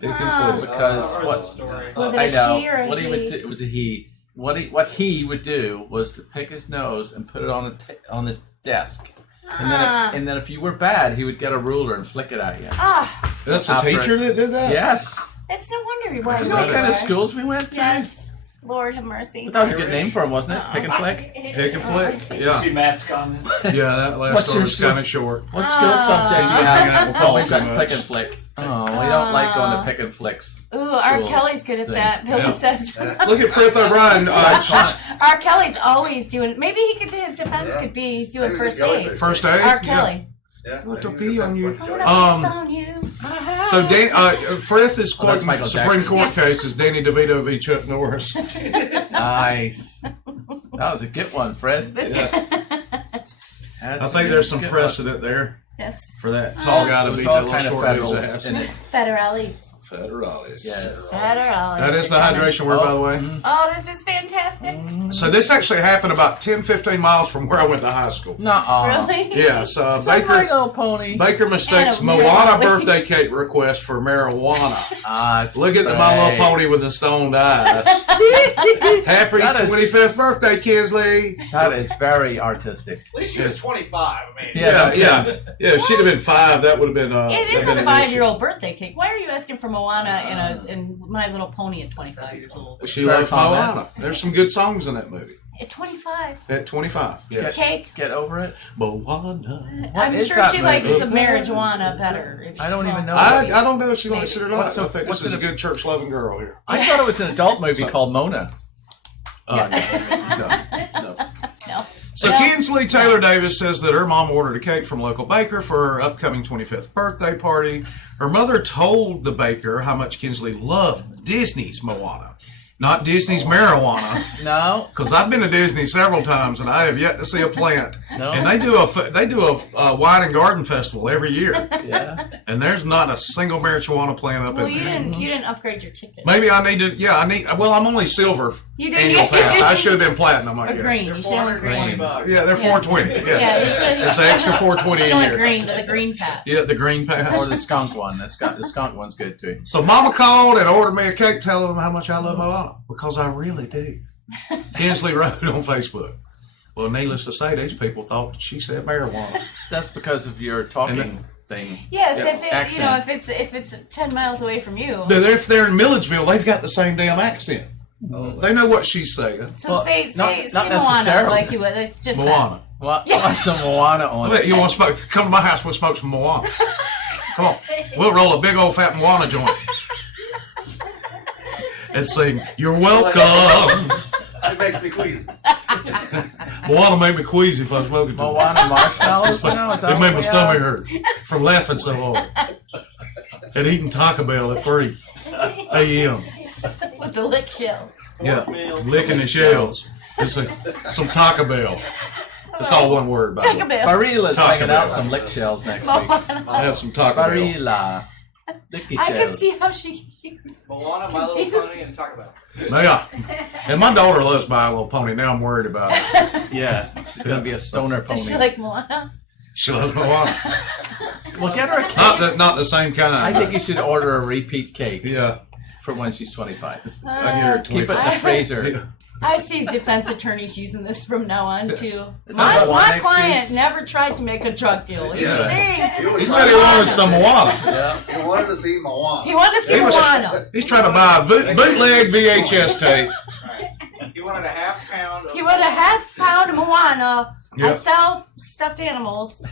Pick and flip. because I've heard what this story. Was it I a know she or a what he would he? do. It was a he. What he would do was to pick his nose and put it on his desk, and then if you were bad, he would get a ruler and flick it at you. Ah, That's a After- teacher that did that? Yes. it's no wonder he wanted You to know what be kind of there. schools we went to? Yes. Lord have mercy. But that was a good name for him, wasn't it? Pick and Flick. Pick and flick. Yeah. See Matt's comments? Yeah, that last What's story your was kind of short. What skill subject do you hanging out with have? Paul Oh, we've got too much. Pick and Flick. Oh, we don't like going to Pick and Flicks. Ooh, R. school Kelly's good at thing. that. Billy Yeah. says. Look at Frith O'Brien. R. Kelly's always doing. Maybe he could. His defense could be he's doing Maybe first the aid. First aid? R. Kelly. Yeah. What to pee on you? I want to piss on you. So Frith is Oh, that's quoting Michael Supreme Jackson. Court cases, Danny DeVito v. Chuck Norris. Nice. That was a good one, Fred. I think there's some precedent there Yes. for that tall guy to There's beat all the kind little of short dude's federals ass. in it. Federales. Federalis. Yes. Federales. That is the hydration word, by the way. Oh, this is fantastic. So this actually happened about 10, 15 miles from where I went to high school. Nuh-uh. Really? Yeah, so It's like my Baker little pony. mistakes And a Moana really- birthday cake request for marijuana. It's Look at great. My Little Pony with the stoned eyes. Happy That is- 25th birthday, Kinsley. That is very artistic. At least she was 25. I mean, Yeah. Yeah. If she'd have been 5, that would have been. It is that'd a been an 5-year-old birthday cake. Why are you asking for Moana in My Little Pony at 25 years old? issue. She Fair loves comment. Moana. There's some good songs in that movie. At 25. At 25, yeah. Cake. Get over it. Moana. What I'm is sure that she movie? likes the marijuana better. If I don't she- even know. I don't know if she likes it or not. What's I think what's this is a it- good church-loving girl here. I thought it was an adult movie called Mona. No. No. So Well- Kinsley Taylor Davis says that her mom ordered a cake from a local baker for her upcoming 25th birthday party. Her mother told the baker how much Kinsley loved Disney's Moana, not Disney's marijuana. No. Because I've been to Disney several times and I have yet to see a plant. No. And they do a wine and garden festival every year, Yeah. and there's not a single marijuana plant up Well, in you there. didn't upgrade your ticket. Maybe I need to. Yeah, I need. Well, I'm only silver You did, annual yeah. pass. I should have been platinum. I Or guess. green. You should have went green. $420. Yeah, they're 420. Yeah, Yeah, you should. it's an extra 420 a year. Green to the green pass. Yeah, the green pass. Or the skunk one. The skunk one's good too. So Mama called and ordered me a cake telling them how much I love Moana. Because I really do. Kinsley wrote on Facebook. Well, needless to say, these people thought that she said marijuana. That's because of your talking thing. Yes, Yeah. if it, Accent. if it's 10 miles away from you. If they're in Milledgeville, they've got the same damn accent. They know what she's saying. So Well, say not Moana necessarily. like you would. It's just Moana. What? Want some Moana on I bet it? you want to smoke? Come to my house. We'll smoke some Moana. Come on, we'll roll a big old fat Moana joint and sing "You're welcome." It makes me queasy. Moana made me queasy if I was smoking. Moana marshmallows now? Is that It what made my we stomach have? hurt from laughing so hard and eating Taco Bell at 3 a.m. that with the lick shells. Yeah, licking the shells. It's some Taco Bell. It's all one word, by the Taco way. Bell. Barila's Taco bringing Bell. out some lick shells next week. I have some Taco Bell. Barilla. Licky I can shells. see how she. Moana, My Little Pony, and Taco Bell. Yeah, and my daughter loves My Little Pony. Now I'm worried about it. Yeah, she's gonna be a stoner pony. Does she like Moana? She loves Moana. Well, get her a cake. Not the same kind. I think you should order a repeat cake. Yeah, for when she's 25. I get her at Keep it in 25. the freezer. I see defense attorneys using this from now on too. Is My, that one my client excuse? never tried to make a drug deal. He was Yeah. saying He said he wanted some Moana. Yeah. You wanted to see Moana. he wanted to see He was- Moana. He's trying to buy a bootleg VHS tape. He wanted a half pound. He wanted a half pound of Moana. I Yep. sell stuffed animals.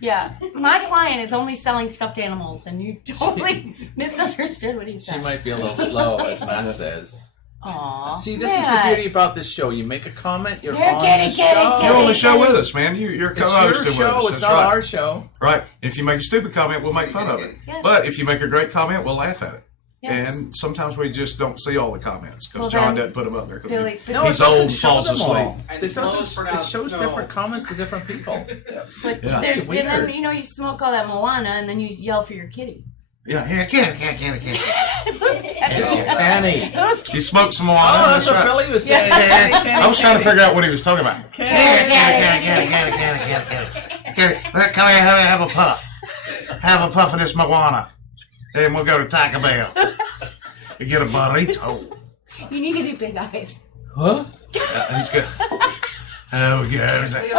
Yeah, my client is only selling stuffed animals, and you totally misunderstood what he She said. might be a little slow, as Matt says. Aw, See, this is the Matt. beauty about this show. You make a comment, you're Yeah, on get the it, get it, show. get You're on the it. show with us, man. You're It's co-hosting your with show. us. It's That's not right. our show. Right. If you make a stupid comment, we'll make fun of it. Yes. But if you make a great comment, we'll laugh at it. Yes. And sometimes we just don't see all the comments because Well, John then, doesn't put them up there. 'Cause Billy- he- No, he's it doesn't old and show falls them asleep. all. And It slow doesn't. It pronounced shows no. different comments to different people. But Yeah. there's, and then Weird. you know you smoke all that Moana, and then you yell for your kitty. Yeah, can't. Who's It's kitty? Kenny. Who's He smoked some Moana. Oh, that's what right. Billy was saying. Yeah. Kenny, I was trying to figure out what he was talking about. Kenny. Can we have a puff? Have a puff of this Moana. Then we'll go to Taco Bell. You get a burrito. You need to do big eyes. Huh? He's good. Oh, we go. He's like,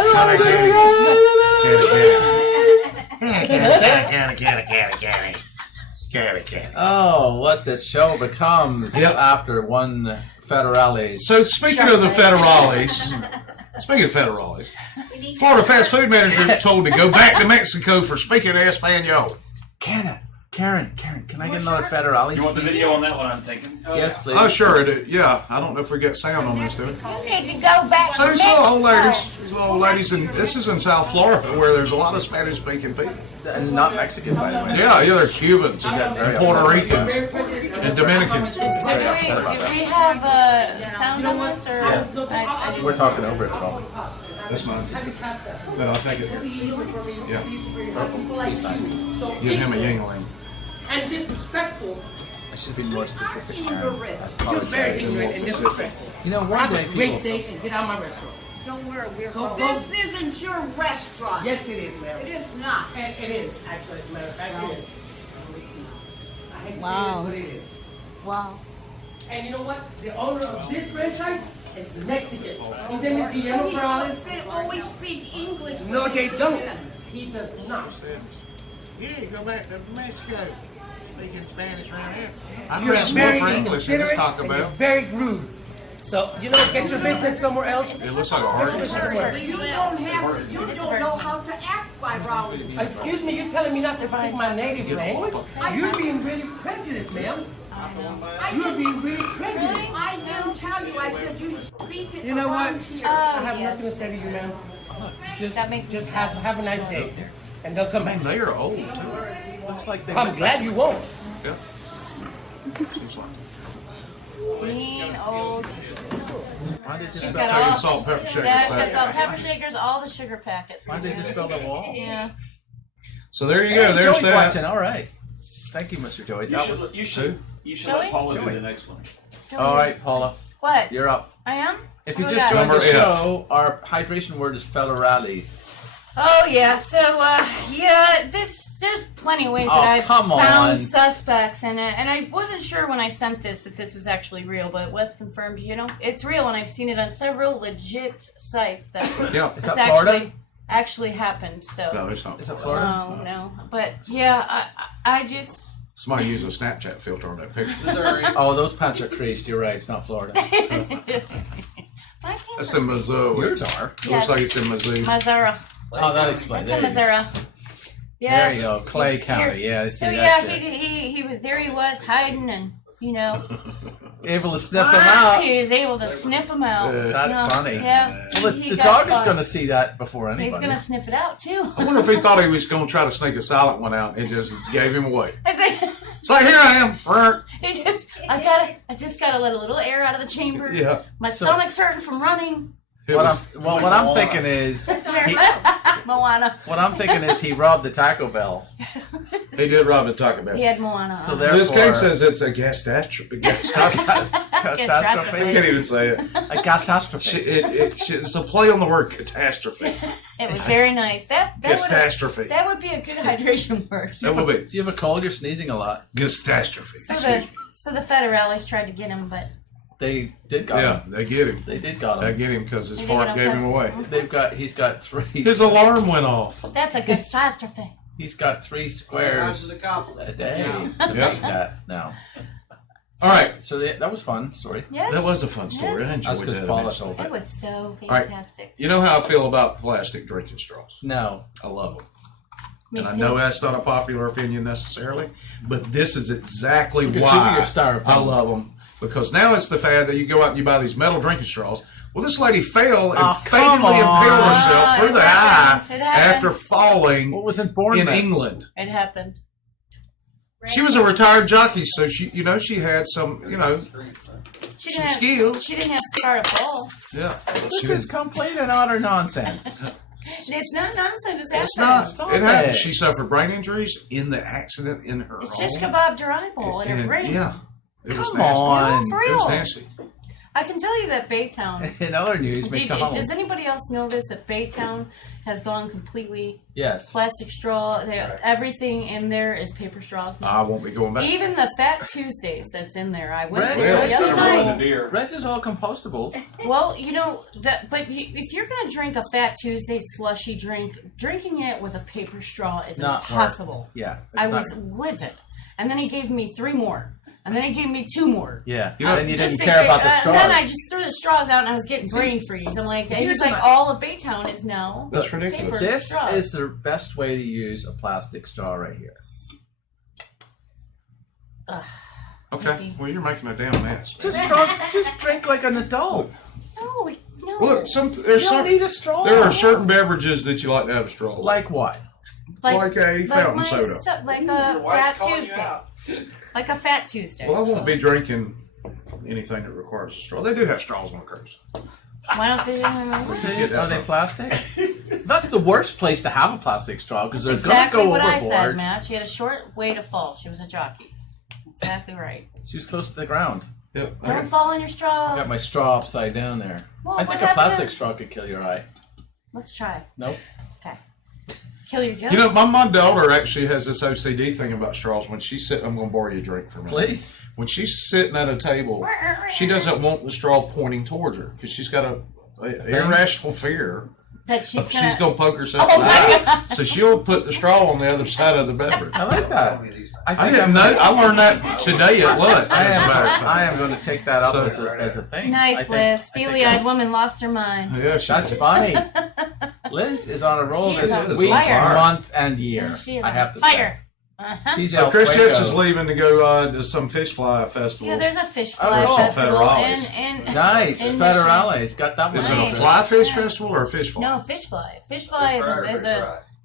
Kitty. Oh, what this show becomes Yep. after one federales. So speaking of the federales, Florida fast food manager is told to go back to Mexico for speaking Espanol. Karen, can I get another federales? You want the video on that one? I'm thinking. Yes, please. Oh, sure. Yeah, I don't know if we got sound on this, do we? You need to go back So to these little old ladies, Mexico. these little old ladies, and this is in South Florida where there's a lot of Spanish-speaking people. And not Mexican, by the way. Yeah, they're Cubans, very and Puerto Ricans, and Dominicans. So do we have sound on this, or I We're talking over it, Paul. That's mine. But I'll take it here. Yeah. Give him a yingling. And disrespectful. I should be more specific. Karen. I You're very apologize. ignorant and disrespectful. You know, one Have day a great people. day and get out of my restaurant. Don't worry, we're Go, This isn't your restaurant. Yes, it is, ma'am. It is not. And it is, actually, as a matter of fact, it is. I hate to say Wow. this, but it is. Wow. And you know what? The owner of this franchise is Mexican. His name is Guillermo Morales. They always speak English. No, they don't. He does not. Yeah, go back to Mexico. Speaking Spanish right here. I'd You're rest more very for English than this inconsiderate Taco and you're Bell. very rude. So, you know, get your business somewhere else. It looks like a heart. You don't know how to act by Raleigh. Excuse me, you're telling me not to speak my native language? You're being really prejudiced, ma'am. You're being really prejudiced. I didn't tell you. I said you speak it You know what? around here. I have nothing to say to you, ma'am. That makes Just have a nice day, and they'll come back. They are old, too. Looks like they. I'm glad you won't. Yeah. Seems like. mean old. Why did you She's spell? got Taking all. salt, pepper shakers Yeah, she's back. got pepper shakers, all the sugar packets. Why did you spell the wall? Yeah. So there you go. Hey, There's Joey's that. watching. All right. Thank you, Mr. Joey. You That should. was. You should. You should let Joey? Paula do Joey. the next one. All right, Paula, What? you're up. I am? If you What do just we got? joined the Number F. show, our hydration word is federales. Oh yeah, so yeah, there's plenty of ways Oh, that I've come found on. suspects in it, and I wasn't sure when I sent this that this was actually real, but Wes confirmed. You know, it's real, and I've seen it on several legit sites that Yeah. Is it's that Florida? actually happened. So No, it's not. Is it Florida? no, but yeah, I just Somebody used a Snapchat filter on that picture. Oh, those pants are creased. You're right. It's not Florida. my pants That's are in Missouri. Yours are. It looks like it's in Missouri. Missouri. Oh, that explains. It's in There you go. Missouri. Yes, There you go. Clay it's County. here. Yeah, I see. So That's yeah, it. he was there. He was hiding, and you know, Able to sniff them out. he was able to sniff them out. That's you know? funny. Yeah, Well, he the got dog is caught. going to see that before anybody. He's gonna sniff it out too. I wonder if he thought he was going to try to sneak a silent one out and just gave him away. It's like, It's like, here I am. Brr. he just, I just gotta let a little air out of the chamber. Yeah. My So- stomach's hurting from running. It What was- what I'm thinking is, Moana. what I'm thinking is he robbed the Taco Bell. he did rob the Taco Bell. He had Moana. So on. therefore, This game says it's a catastrophe. I catastrophe. can't even say it. A catastrophe. It's a play on the word catastrophe. It was very nice. That Catastrophe. would be a good hydration word. That would be Do you have a cold? You're sneezing a lot. catastrophe. So So the federales tried to get him, but They did got him. they get him. They did got They him. get him because his They fart get gave him him away. He's got 3. His alarm went off. that's a catastrophe. He's got 3 squares the cops. a day Yeah. to make that now. All right. So that was fun story. Yes. That was a fun story. I Yes. That's enjoyed because that. Paula immensely. told It it. was so right. fantastic. You know how I feel about plastic drinking straws. No. I love them. Me And too. I know that's not a popular opinion necessarily, but this is exactly Consider why your styrofoam. I love them. Because now it's the fad that you go out and you buy these metal drinking straws. Well, this lady fell and Oh, fatally come impaled on. herself through It the eye happens. It happens. after falling What was in in Bournemouth? England. It happened. She was a retired jockey, so she had some, She some didn't skills. She didn't have to start a poll. Yeah. This is complete and utter nonsense. It's not nonsense. It's It's happened. not. Stop It happened. it. She suffered brain injuries in the accident in her It's home. just kebab her eyeball in her And, brain. yeah. It was Come nasty. on. For It was real. nasty. I can tell you that Baytown. In other news, McDonald's. Does anybody else know this? That Baytown has gone completely Yes. plastic straw. Everything in there is paper straws now. I won't be going back. Even the Fat Tuesdays that's in there. I went Red- there Red's the other is night. all- Beer. Red's is all compostables. Well, you know that, but if you're gonna drink a Fat Tuesday slushy drink, drinking it with a paper straw is Not impossible. Yeah. I it's not- was livid, and then he gave me 3 more, and then he gave me 2 more. Yeah. You know, and you didn't Just care about the and straws. then I just threw the straws out, and I was getting brain freeze. I'm like, here's he's like, my- all of Baytown is now That's ridiculous. paper This straws. is the best way to use a plastic straw right here. Okay. Maybe. Well, you're making a damn mess. Just drink like an adult. No. Look, You don't need a straw. there are certain beverages that you like to have a straw. Like what? like a fountain my soda. Like Your a wife's Fat calling you Tuesday. out. Like a Fat Tuesday. Well, I won't be drinking anything that requires a straw. They do have straws on a cruise. Why don't they? See, Get that are they from- plastic? That's the worst place to have a plastic straw because they're Exactly going to what go I said, overboard. Matt. She had a short way to fall. She was a jockey. Exactly right. She was close to the ground. Yep. Don't fall in your straw. I got my straw upside down there. Well, I what think a happened plastic to- straw could kill your eye. Let's try. Nope. Okay. Kill your jokes. You know, my daughter actually has this OCD thing about straws. When she's sitting, I'm going to borrow you a drink for a minute. Please. When she's sitting at a table, she doesn't want the straw pointing towards her because she's got a irrational fear that she's she's gonna. going to poke herself in the eye. So she'll put the straw on the other side of the beverage. I like that. I I think didn't know. I learned that today at lunch. I as a matter of fact. am going to take that up So- as a thing. Nice, I think- Liz. I think Steely-eyed that's- woman lost her mind. Yeah, she That's funny. Liz is on a roll She this is on week, fire. month, and year. She is I on have to fire. say. She's So El Chris Fuego. Jess is leaving to go to some fish fly festival. Yeah, there's a fish Oh, fly cool. festival Federales. in Nice. in Federales. Got that Is one. it a Nice. fly fish festival or a fish fly? No, fish fly. Fish fly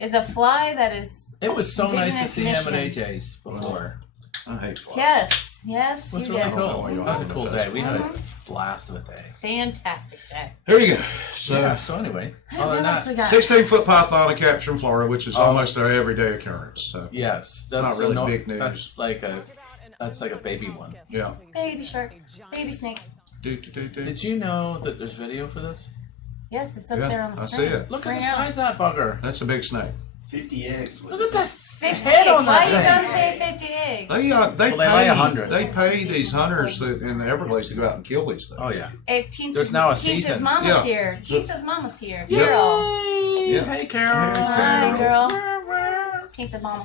is a fly that is. It was so nice to Indigenous see him at Michigan. AJ's before. I hate flies. Yes, It was you really did. I don't know cool. why you That was a wanted cool to day. festival. We had a blast of a day. Fantastic day. Here you go. So, Yeah, so anyway, other than What else we that, got? 16-foot python capture in Florida, which is Oh. almost their everyday occurrence. So, yes, that's Not really a big news. That's like a baby one. yeah. Baby shark, baby snake. Did you know that there's video for this? Yes, it's up Yeah, there on the I screen. see it. Look at Bring the it out. size of that bugger. That's a big snake. 50 eggs. Look at that 50 head on eggs. Why you that done thing. say 50 eggs? They Well, they lay 100. They pay these hunters that in the Everglades to go out and kill these things. Oh yeah. Teens' now a Teens' season. mama's Yeah. here. Teens' mama's here. Yeah. Carol. Yeah. Hey Carol. Hi, girl. Teens' mama.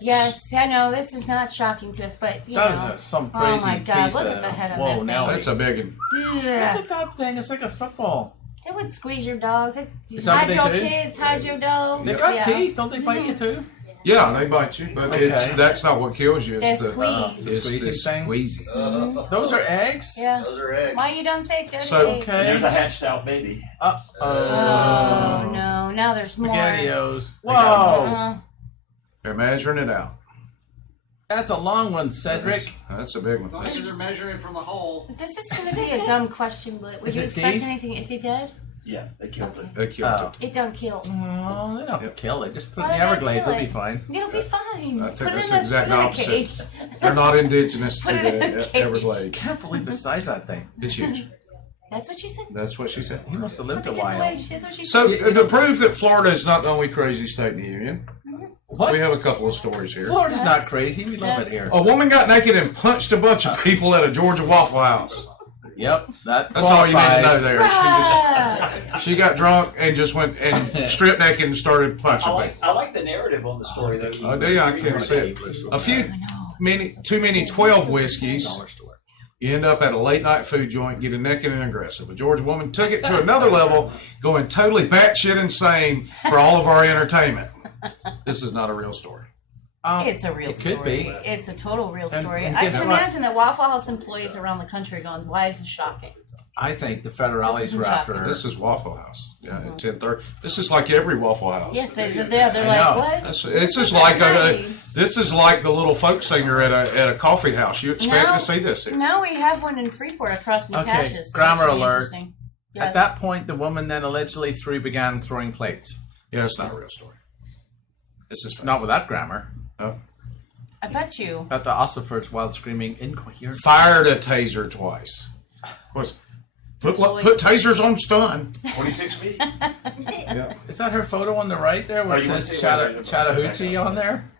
Yes, I know this is not shocking to us, but you That know. is some Oh crazy my God! piece Look of at the head on whoa, that now thing. That's a big one. Look Yeah. at that thing. It's like a football. It would squeeze your dogs. that Hide what your they do? kids. Hide your dogs. They've got Yeah. teeth. Don't they bite you too? Yeah, they bite you, but Okay. that's not what kills you. They're It's the squeezed. The squeezing thing? Squeezies. Those are eggs. Yeah. Those are eggs. Why you done say dirty So- eggs? Okay. There's a hatched out baby. Oh no! Now there's more. Spaghettios. got Whoa. They're measuring it out. That's a long one, Cedric. That's a big one. This is measuring from the hole. This is going to be a dumb question, but would Is you it expect teeth? anything? Is he dead? Yeah, they killed it. They killed Oh. it. It don't kill. Oh, they don't have to kill it. Just put it Why in the they don't Everglades. kill It'll be it? fine. It'll be fine. I think Put that's it the in exact put it in a opposite. cage. They're not indigenous to Put it in a the cage. Everglades. Can't believe the size of that thing. It's huge. That's what she said. That's what she said. He must have lived a Put the kids while. away. That's what she So said. to prove that Florida is not the only crazy state in the union, What? we have a couple of stories here. Florida's not Yes. crazy. We love it here. A woman got naked and punched a bunch of people at a Georgia Waffle House. Yep, That's all you need to know qualifies. there. She got drunk and just went and stripped naked and started punching people. I like the narrative on the story though. Oh, do you? I can't see it. Too many 12 whiskeys. You end up at a late night food joint, getting naked and aggressive. A Georgia woman took it to another level, going totally batshit insane for all of our entertainment. This is not a real story. It's a real story. It could be. It's a total real story. and I guess can what? imagine that Waffle House employees around the country are going, why is this shocking? I think the federales This were isn't after shocking. her. This is Waffle House. Yeah, at 10:30. This is like every Waffle House. Yes, they're I like, know. what? This is like this is like the little folk singer at a coffee house. You expect No. to see this here. Now we have one in Freeport across McCash's. Okay, so grammar that should be alert. interesting. Yes. At that point, the woman then allegedly began throwing plates. Yeah, it's not a real story. This is Not with that grammar. no. I bet you. At the ossiferts while screaming incoherent. Fired a taser twice. Of course, put tasers on stun. 26 feet. Yeah. Is that her photo on the right there where Oh, it you wanna says see it? Chattahoochee on there?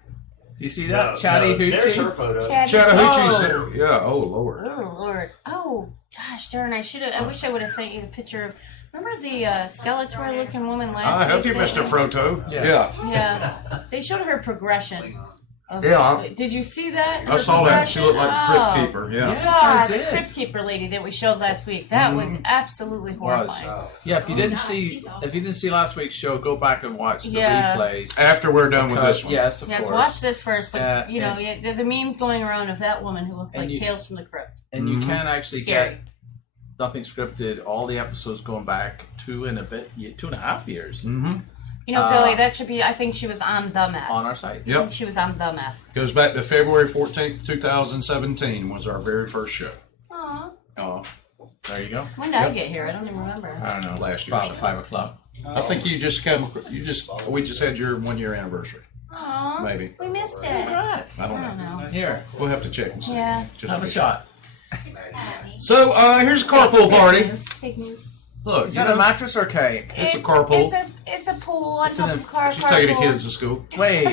Do you see that? No, Chattahoochee? there's her photo. Chattahoochee. Yeah. Oh Lord. Oh Lord! Oh gosh, darn! I wish I would have sent you the picture of. Remember the Skeletor-looking woman last I help week? you, Mr. Froto. Yes. Yeah, they showed her progression. Yeah. Did you see that? I saw that. She looked like a Oh. Crypt Keeper. Yeah. Yes, I God, the did. Crypt Keeper lady that we showed last week. That was absolutely horrifying. Yeah, if you didn't see last week's show, go back and watch the Yeah. replays. After we're done with this one. Yes, of Yes, course. watch this first. But you know, and- there's the memes going around of that woman who looks And like you- Tales from the Crypt. And you can actually Scary. get Nothing Scripted, all the episodes going back 2.5 years You know, Billy, that should be. I think she was on the meth. on our site. I think Yep. she was on the meth. Goes back to February 14th, 2017 was our very first show. Aw. Oh, There you go. When did I get here? I don't even remember. I don't know. Last year or About something. 5 o'clock. I think we just had your 1 year anniversary. Aw. Maybe. We missed it. Congrats. I I don't don't know. know. Here, We'll have to check and see. Yeah. Just have to a be sure. shot. So, here's a carpool party. Fake news. Look, Is you that a know, mattress or cake? it's a carpool. It's a pool on It's top an- of the car. She's taking the carpool. kids to school. Wait,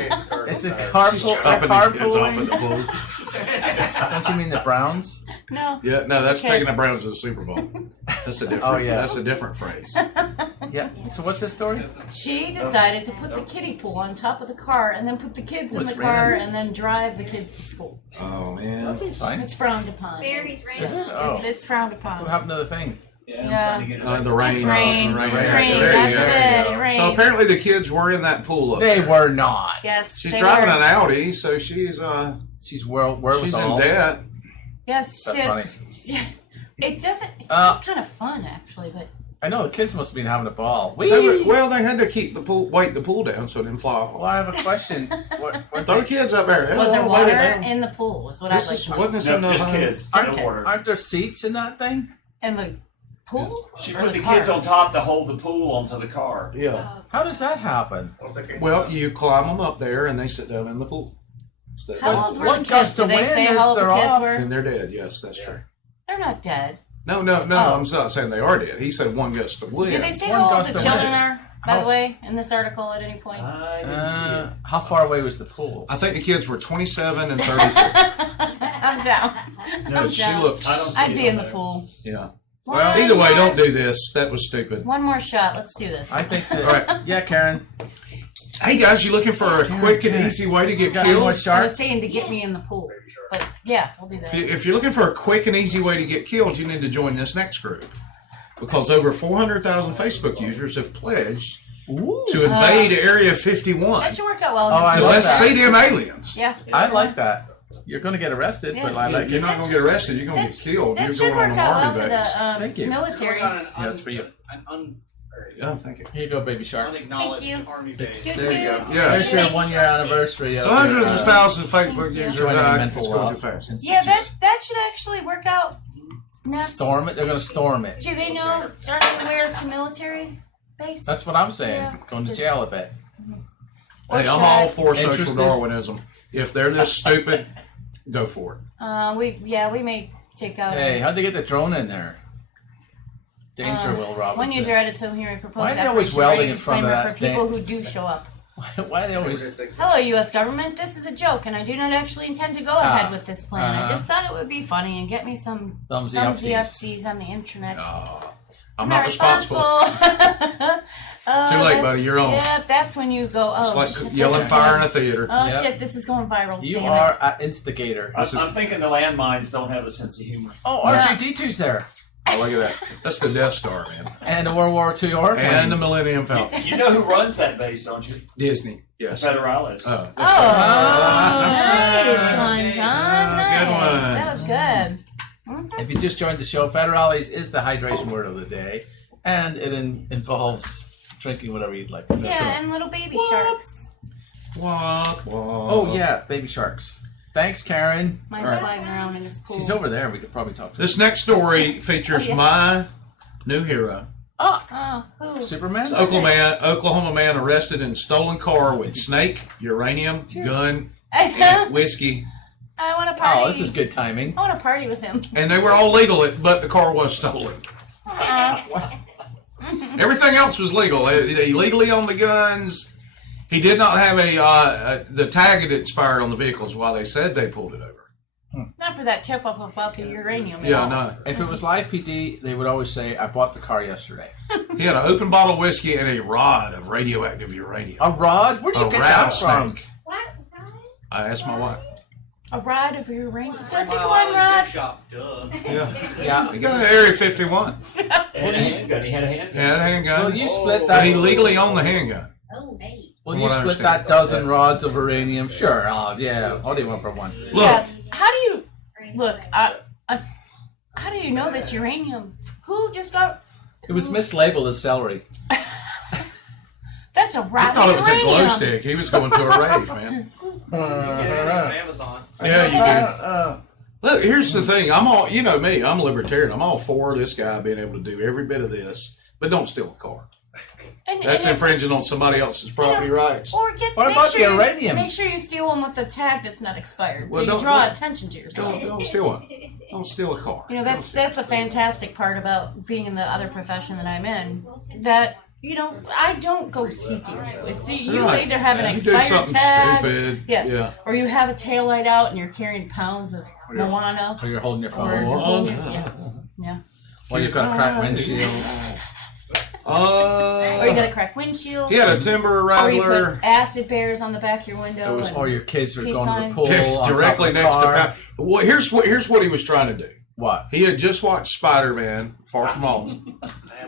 it's a She's carpool. dropping the kids off at the pool. Don't you mean the Browns? No. Yeah, no, that's Kids. taking the Browns to the Super Bowl. That's a different. Oh, yeah. That's a different phrase. Yeah. So what's this story? She decided to put the kiddie pool on top of the car and then put the kids in What's the car raining? and then drive the kids to school. Oh man. That seems fine. It's frowned upon. Berries Is rain. it? Oh. It's frowned What upon. happened to the thing? Yeah, I'm Yeah. trying to get it. The rain. It's rain. The It's There raining. you God go. forbid. It rains. So apparently the kids were in that pool up They there. were not. Yes. She's they driving were. an Audi, so she's She's she's in wherewithal. debt. Yes. That's Yeah. It doesn't. It Uh, seems kind of fun actually, but I know the kids must have been having a ball. They had to keep weight the pool down so it didn't fly off. Well, I have a question. Throw the kids up there. was there They'll weight it water down. in the pool? Was what This I'd like is to know. wasn't this No, enough? just kids. Just No kids. water. Aren't there seats in that thing? In the pool? She Or put the car? kids on top to hold the pool onto the car. Yeah. How does that happen? Well, you climb them up there and they sit down in the pool. So that's How it. old were One the kids? gust of Did they wind, say how old the they're kids off. were? And they're dead. Yes, that's true. They're not dead. No, Oh. I'm not saying they are dead. He said one gust of wind. Did they say One how old gust the of children wind. are, by How- the way, in this article at any point? I didn't see it. How far away was the pool? I think the kids were 27 and 34. I'm down. No, she down. looked. I don't see I'd it be in on the there. pool. Yeah. Well, Either way, don't do this. That was stupid. One more shot. Let's do this. I think that. All right. Yeah, Karen. Hey guys, you looking for a quick and easy way to get Got any more killed? I was sharks? saying to get me in the pool. But yeah, we'll do that. If you're looking for a quick and easy way to get killed, you need to join this next group. Because over 400,000 Facebook users have pledged to invade Area 51. That should work out well. Oh, I against So love let's that. see them aliens. Yeah. I like that. You're going to get arrested, but I like You're it. not going to get arrested. You're going to get killed. That You're should going on work an out well army for base. Thank you. the military. Yeah, that's for you. Yeah, thank you. Here you go, baby shark. Thank you. Army base. Good, There you go. good. Yeah. There's your 1 year anniversary. So of hundreds your, of thousands of Facebook you. users joining a died. mental It's going too fast. Yeah, that should actually work out. Storm it. They're going to storm it. Do they know? Are they aware it's a military base? That's what I'm saying. Yeah. Going to jail a bit. Or Hey, should I'm I- all for social Interested? Darwinism. If they're this stupid, go for it. We may take out. Hey, how'd they get the drone in there? Danger, Will Robinson. One user added, so here I propose Why are they always operation welding ready in front of disclaimer that for people thing? who do show up. Why are they always... Hello, U.S. government. This is a joke, and I do not actually intend to go ahead with this plan. I just thought it would be funny and get me some thumbsy-upsies on the internet. I'm not responsible. Too late, buddy. You're on. Yep, that's when you go, oh, It's like shit, yelling this is fire in going- a theater. Oh, Yep. shit, this is going viral. You Damn are it. an instigator. I'm thinking the landmines don't have a sense of humor. Oh, R2-D2's there. Oh, look at that. That's the Death Star, man. And the World War II airplane. And the Millennium Falcon. You know who runs that base, don't you? Disney. Yes. Federales. Oh. Oh, nice one, John. Nice. Good one. That was good. If you just joined the show, Federales is the hydration word of the day. And it involves drinking whatever you'd like. Yeah, and little baby sharks. What? Oh, yeah, baby sharks. Thanks, Karen. Mine's flying around in its pool. She's over there. We could probably talk to her. This next story features my new hero. Oh, who? Superman? Oklahoma man arrested in stolen car with snake, uranium, gun, and whiskey. I want to party. Oh, this is good timing. I want to party with him. And they were all legal, but the car was stolen. Everything else was legal. They legally owned the guns. He did not have the tag had expired on the vehicles while they said they pulled it over. Not for that tip up about the uranium. Yeah, no. If it was live PD, they would always say, I bought the car yesterday. He had an open bottle of whiskey and a rod of radioactive uranium. A rod? Where do you get that from? rattlesnake. I asked my wife. A rod of uranium. It's gonna take Well, one rod. gift shop, duh. Yeah. He got an Area 51. And a handgun. He had a handgun. He had a handgun. Well, you split But that. he legally owned the handgun. Well, From you what I split understand. that dozen rods of uranium. Sure. Oh, yeah. What do you want for one? Look, Yeah. How do you look? How do you know that's uranium? Who just got? It was mislabeled as celery. That's a I rod thought of it was a uranium. glow stick. He was going to a rave, man. You get it on Amazon. Yeah, you do. Look, here's the thing. I'm all, you know me, I'm a libertarian. I'm all for this guy being able to do every bit of this, but don't steal a car. That's infringing on somebody else's property rights. Or What make about sure the uranium? Make sure you steal one with a tag that's not expired, Well, so you don't- draw don't- attention to yourself. Don't steal one. Don't steal a car. You know, that's a fantastic part about being in the other profession that I'm in. That I don't go seeking you. It's you Right. either have an You do expired something tag, stupid. yes, Yeah. or you have a taillight out and you're carrying pounds of Moana, Or you're holding your or phone. you're holding your, yeah. Or you've got a cracked windshield. Or you got a cracked windshield. He had a timber Or you rattler put acid bears on the back of your window. and Or your kids are peace going to the signs. pool on directly top of the next car. to. Well, here's what he was trying to do. What? He had just watched Spider-Man: Far From Home,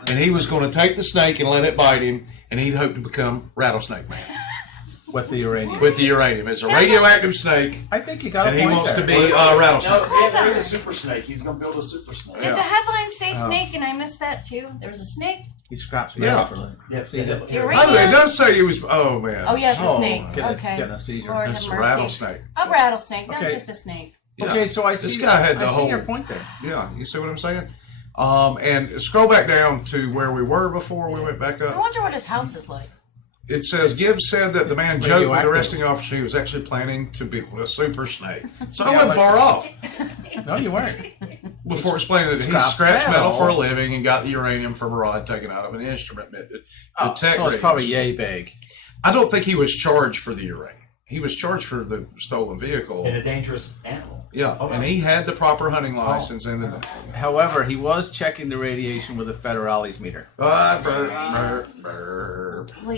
and he was going to take the snake and let it bite him, and he'd hope to become Rattlesnake Man With the uranium. with the uranium. It's a radioactive snake, I think you got a and he point wants there. to be No, Rattlesnake. he had to be a super snake. He's going to build a super snake. Did the headline say snake and I missed that too? There was a snake? He scraps me Yeah. properly. Yeah, See that? Uranium? Oh, it does say he was. Oh man. Oh, yes, a snake. Getting Okay. a seizure. Lord It's have a mercy. rattlesnake. A rattlesnake, not Okay. just a snake. Yeah. Okay, so I see. This guy had the I see whole- your point there. Yeah, you see what I'm saying? And scroll back down to where we were before we went back I up. wonder what his house is like. It says Gibbs said that the man joked with the radioactive. arresting officer he was actually planning to build a super snake. So I Yeah, went but- far off No, you weren't. before explaining that he Scraps scratched metal metal. for a living and got the uranium from a rod taken out of an instrument. Oh, so it's probably yay big. I don't think he was charged for the uranium. He was charged for the stolen vehicle. And a dangerous animal. Yeah, and he had the proper hunting license and the. However, he was checking the radiation with a Federales meter.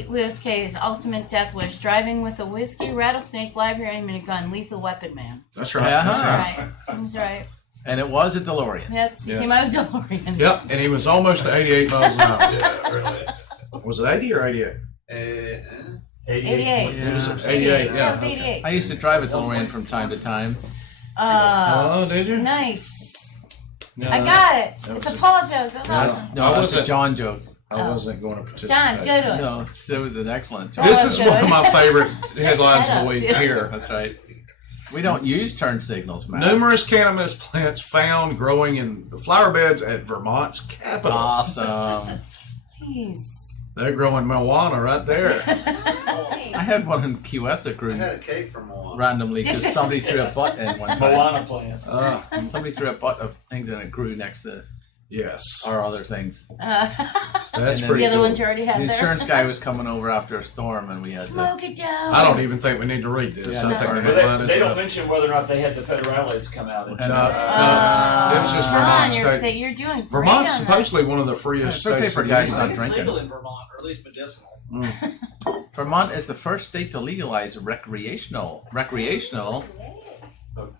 This case, ultimate death wish, driving with a whiskey, rattlesnake, live uranium, and a gun, lethal weapon man. That's right. Uh-huh. That's right. That's right. And it was a DeLorean. Yes, he Yes. came out of DeLorean. Yep, and he was almost to 88 miles an hour. Was it 80 or 88? 88. It was 88, Yeah, yeah. it was okay. 88. I used to drive a DeLorean from time to time. Oh, did you? Nice. No, I got it. that It's was a a- Paul joke. That's No, awesome. No, I that's a wasn't- John joke. I wasn't going to participate. John, good one. No, it was an excellent joke. This Oh, is good. one of my favorite headlines of the week Set up, too. here. That's right. We don't use turn signals, man. Numerous cannabis plants found growing in the flower beds at Vermont's capital. Awesome. Please. They're growing Moana right there. I had one in Key West that grew I had a cake from Moana. randomly because somebody threw a butt in one time. Moana plant. Somebody threw a butt of things and it grew next to Yes. or other things. That's And then pretty the other cool. ones you already The had there. insurance guy was coming over after a storm, and we had to. Smoke it down. I don't even think we need to read this. Yeah, I no. think the But headline They is don't enough. mention whether or not they had the federales come out. And No, it was just Come Vermont on, state. you're doing great Vermont's on supposedly one of the freest It's okay states for in the guys union. not drinking. legal in Vermont, or at least medicinal. Vermont is the first state to legalize recreational Recreational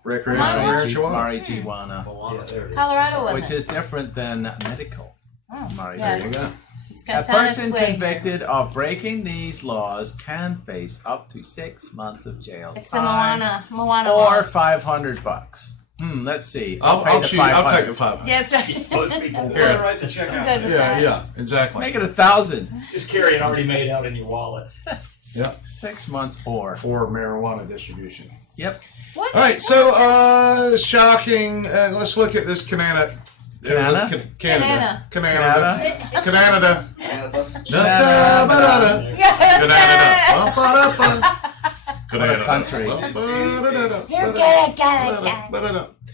Marijuana? marijuana. marijuana, Colorado wasn't. which is different than medical marijuana. yes. There you go. It's A got on its person way convicted of breaking these laws can face up to 6 months of jail. It's the time, Moana or laws. $500. Let's see. I'll pay the choose. I'll 500. take the 500. Yeah, that's right. most people We're gonna write the check I'm out. good with Yeah, that. yeah, exactly. Make it 1,000. just carry it already made out in your wallet. Yeah, 6 months or. for marijuana distribution. Yep. What? All right, so shocking. Let's look at this Canada. Canada? Canada. Canada? Canada. What a country. You're good, got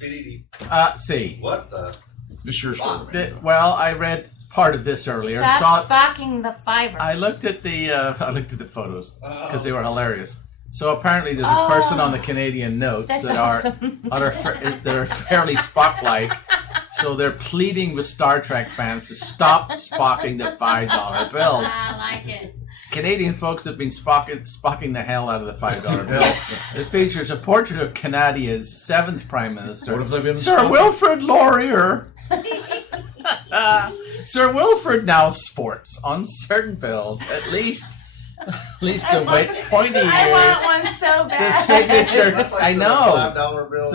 it. See. What the? It's your story. Well, I read part of this earlier. Stop spocking the fivers. I looked at the photos because they were hilarious. So apparently, there's a person on the Canadian notes That's that awesome. that are fairly Spock-like. So they're pleading with Star Trek fans to stop spocking the $5 bill. I like it. Canadian folks have been spocking the hell out of the $5 bill. It features a portrait of Canada's 7th Prime Minister, What have they been Sir spocking? Wilfrid Laurier. Sir Wilfrid now sports on certain bills at least a witch pointy I ears, want one so the bad. signature. That's like I the know. $5 bill.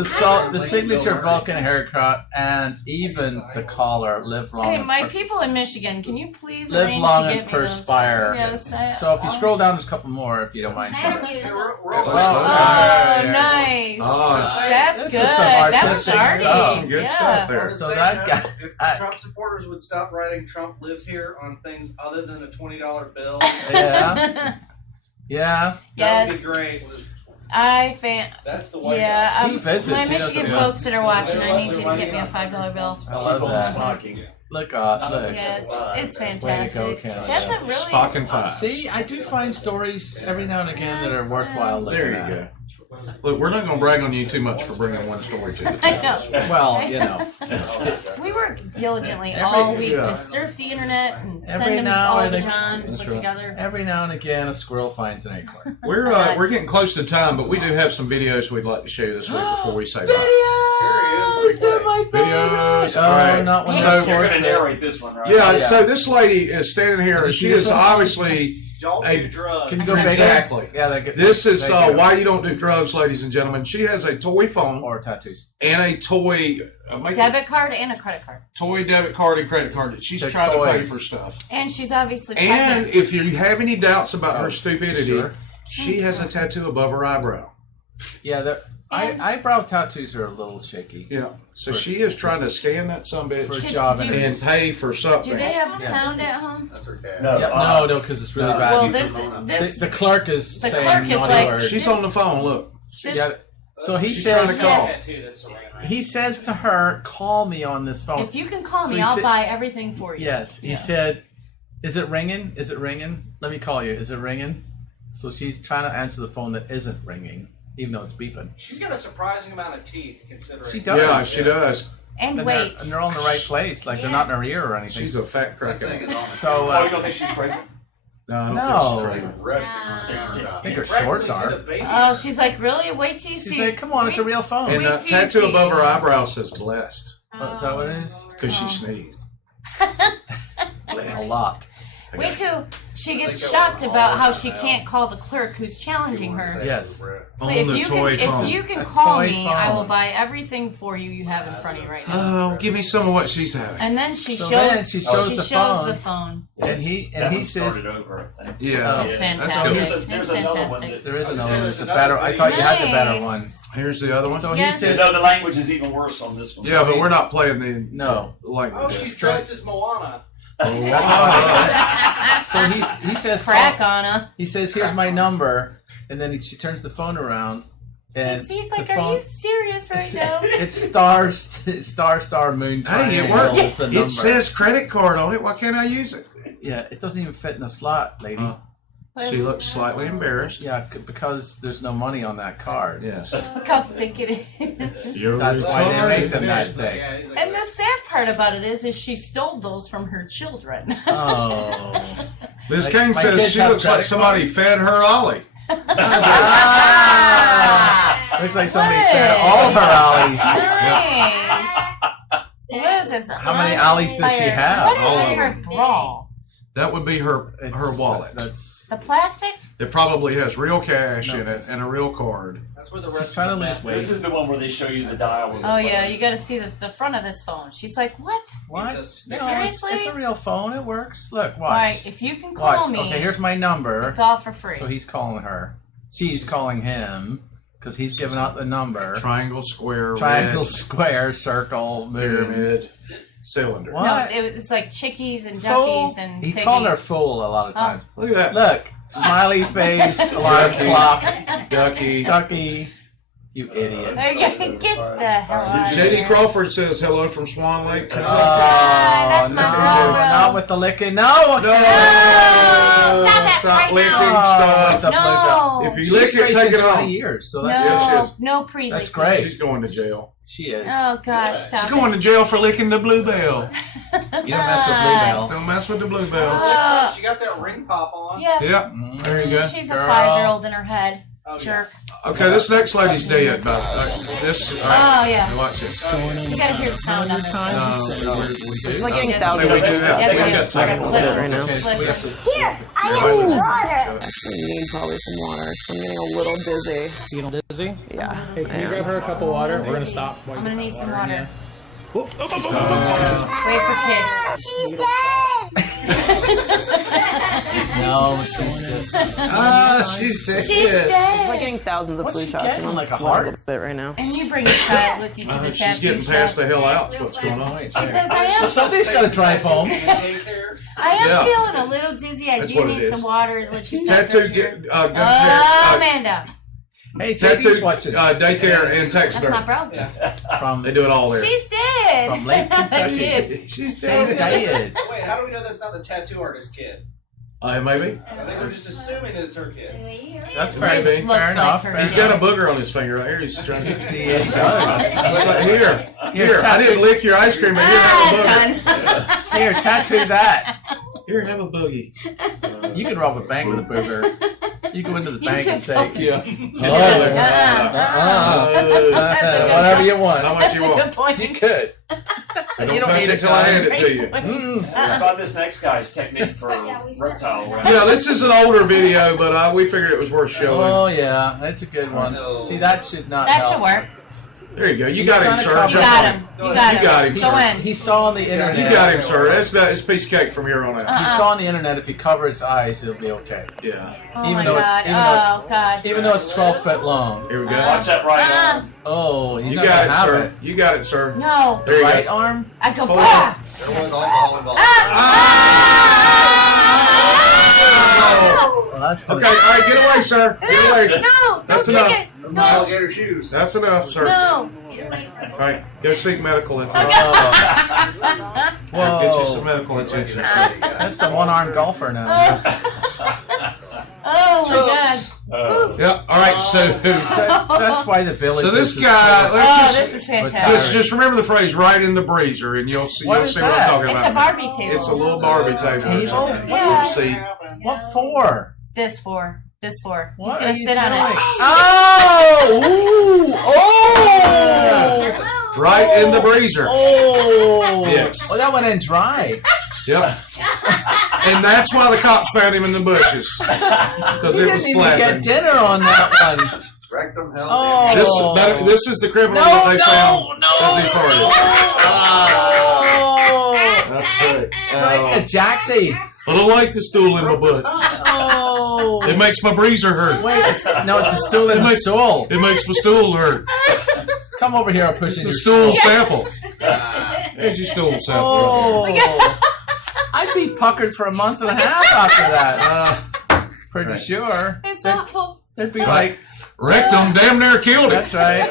The signature Vulcan haircut and even the collar. Live long. Hey, my and people in Michigan, can you please live arrange long to and get me those? perspire. Yes, So if you scroll down, there's a couple more if you don't mind. Hey, we're all Oh, yeah. nice. Oh, That's This good. is some That was artistic arty. stuff. some good Yeah. stuff there. So that guy. If Trump supporters would stop writing "Trump lives here" on things other than a $20 bill, Yeah. Yeah. that would Yes. be great. That's the white Yeah, house. He visits, my he Michigan doesn't- folks that are watching, I need you to get me a $5 bill. I love Keep on that. smocking. Look, Yes, it's Way to fantastic. go, Canada. That's a really Spock and Five. See, I do find stories every now and again that are worthwhile looking There you at. go. Look, we're not going to brag on you too much for bringing one story to the I table. know. Well, you know, We work diligently Every- all week yeah. to surf the internet and Every send them now all and to again. John and That's put right. together. every now and again a squirrel finds an acorn. We're getting close to time, but we do have some videos we'd like to show you this week before we say bye. Videos! They're my Videos, favorite. all right. Oh, not one So- of You're the going to portrait. narrate this one, right? Yeah, Yeah. so this lady is standing here, and Did she you is get that? obviously. Don't Hey, do drugs. Can you go bigger? Exactly. Yeah, they get, This is they get- why you don't do drugs, ladies and gentlemen. She has a toy phone or tattoos. and a toy Debit card and a credit card. toy debit card and credit card that she's They're trying to pay toys. for stuff. And she's obviously And pregnant. if you have any doubts about her stupidity, Sure. she has a tattoo above her eyebrow. Yeah, eyebrow tattoos are a little shaky Yeah. So she is trying to scan that sumbitch for a Can- job do- interviews. and pay for Do something. they have sound at home? That's her cat. No, Yep, no, because it's really no. bad. Well, You- this the clerk is the saying clerk is naughty like- words. She's on the phone. Look. this, Yeah, so he She's trying says, to call. Tattoo that's around. he says to her, "Call me on this phone." if you can call So me, he I'll said- buy everything for you. Yes, he said, "Is it ringing? Is it ringing? Let me call you. Is it ringing?" So she's trying to answer the phone that isn't ringing, even though it's beeping. She's got a surprising amount of teeth, considering. She does. Yeah, she does. And And wait. they're all in the right place, like they're not in her ear or anything. She's a fat That thing cracker. is on So, Oh, you don't think she's pregnant? No, I don't No. think she's pregnant. the rest of her countertop. I think her Practically shorts see are. the baby. Oh, she's like, really? Wait till you she's see. like, "Come on, it's a real phone." And the Wait till you tattoo see above her this. eyebrow says blessed Oh, is that what it is? because she sneezed. A lot. Wait till she gets shocked about how she can't call the clerk who's challenging her. Yes. On If the you toy can, phone. if you can A call toy me, I will phone. buy everything for you have in front of you right now. Oh, give me some of what she's having. And then she So shows. then she shows the phone. the phone. And he That one says, started over, I think. Yeah. It's Yeah. fantastic. There's It's there's another one fantastic. "There is another one. There's a There's better. another I thought you had the better Nice. one." Here's the other one. So Yes. he You says, know, the language is even worse on this one. Yeah, but we're not playing the "No." language. Oh, she's dressed as Moana. So he says, Crack on her. He says, "Here's my number," and then she turns the phone around, And He's the like, are phone- you serious right now? It's star moon. Hey, it triangle works. is the number. It says credit card on it. Why can't I use it? Yeah, it doesn't even fit in a slot, lady. She looks slightly embarrassed. Yeah, because there's no money on that card. Yes. Look how thick it is. That's why they make them that thick. And the sad part about it is she stole those from her children. Oh. Liz My Kane says kids she have looks like credit somebody fed her Ollie. Looks like somebody fed all her ollies. Nice. What is this? How many ollies does she have? What All is of in her bra? That would be her wallet. That's. The plastic? It probably has real cash in it and a real card. That's where the She's rest trying to of the lose math weight. This is the one where they show you the dial. with the Oh yeah, phone. you got to see the front of this phone. She's like, what? What? It's No, Seriously? It's a real phone. It works. Look, watch. All right, if you can call Watch. me, Okay, here's my number. it's all for free. So he's calling her. She's calling him because he's giving out the number. Triangle, square, Triangle, red, square, circle, moon. pyramid, cylinder. What? No, it's like chickies and Fool? duckies and He piggies. called her fool a lot of times. Look at that. Look, smiley face, alarm Ducky. clock, Ducky. ducky. You idiot. Get the hell out of JD here. Crawford says hello from Swan Lake, Kentucky. that's my no, girl. not with the licking. No, No! Stop that right licking now. stuff. The No. If you She's lick it, facing take it 20 home. years, so No, that's Yes, yes. no pre. That's great. She's going to jail. She is. Oh gosh, stop. She's going to jail for licking the bluebell. You don't mess with Bluebell. Don't mess with the bluebell. She got that ring pop on. Yes. Yep, there you go. She's a Girl. 5-year-old in her head. Oh, yeah. Jerk. Okay, this next lady's dead. But this. Oh, yeah. Watch this. You gotta hear the sound on this. We like do. getting Yes, thousands we do that. Yes, We it got is. time. Listen, right now. listen. Here, I Everybody need listen. water. Actually need probably some water. I'm getting a little dizzy. You know, dizzy? Yeah. Hey, can you grab her a cup of water? We're gonna stop. while I'm you gonna get need that some water in water. you. Wait for kid. She's dead. No, she's just. She's dead. She's It's like dead. getting thousands of What's flu she shots. getting, I'm like a sweating heart? a little bit right now. And you bring your child with you to the tattoo She's getting shop. passed the hell out. That's what's going on. She says, I am, Somebody's got to drive home. Daycare. I am Yeah. feeling a little dizzy. I That's do what it need is. some water, is what she says. Tattoo right here. get Amanda. Hey, tattoo Tattoo's watching daycare and That's my Taxidermy. bro. from They do it all there. She's dead. from Lake Kentucky. Yes. She's She's dead. dead. Wait, how do we know that's not the tattoo artist kid? Maybe. I think we're just assuming that it's her kid. That's Maybe. fair. Looks Fair like enough. her. fair He's got a enough. booger on his finger right here. He's trying to. See, he does. But here, I tattoo. didn't lick your ice cream, but here, have a booger. Ah, Here, tattoo that. Here, have a boogie. You could rob a bank with a booger. You go into the bank and say, Yeah. whatever you want. How much That's you a want? good point. You could. Don't You don't touch need it it till I done. hand it to you. Mm-mm. What about this next guy's technique for reptile wrap? Yeah, this is an older video, but we figured it was worth showing. Oh yeah, that's a good one. See, that should not. That help. should work. There you go. You He's got him, trying to sir. cover- You Jump got on him. You You got him. got him, Go sir. in. He saw on the internet. You got him, sir. It's piece of cake from here on out. He saw on the internet if you cover its eyes, it'll be okay. Yeah. Oh Even my though it's- god. even though Oh god. Even though it's 12 foot long. Here we go. Watch that right arm. Oh, he's You not got gonna it, have sir. it. You got it, sir. No. There you Right go. arm. I go. Forward. Ah! Oh! Well, that's Okay, good. all right, get away, sir. Get away. No. That's don't enough. take it. No. Alligator shoes. That's enough, sir. No. All right, go seek medical attention. Whoa. Get you some medical attention. That's the one-armed golfer now. Oh my god. Yep. All right, so That's why the village. so this is guy. Oh, Let's this is just fantastic. just remember the phrase "right in the breezer," and you'll see What you'll is see what I'm that? talking It's about. a Barbie table. It's a little Barbie table. Table? Yeah. See, What for? This for. This for. He's What gonna are you sit on doing? it. Oh! Ooh! Oh! right in the breezer. Oh! Yes. Oh, that went in dry. Yep. And that's why the cops found him in the bushes because You it didn't was even get flapping. dinner on that one. Rectum hell. Oh. This is the criminal No, that they no, found no. as he farted. Oh! That's right. Right the jacksie. I don't like the stool in my butt. Oh! It makes my breezer hurt. Wait, it's a stool in It a makes- stool. It makes my stool hurt. Come over here, I'll push It's in a your stool sample. There's your stool sample. Oh! I'd be puckered for a month and a half after that. Pretty sure. It's awful. There'd be like Wrecked them, damn near killed it. That's right.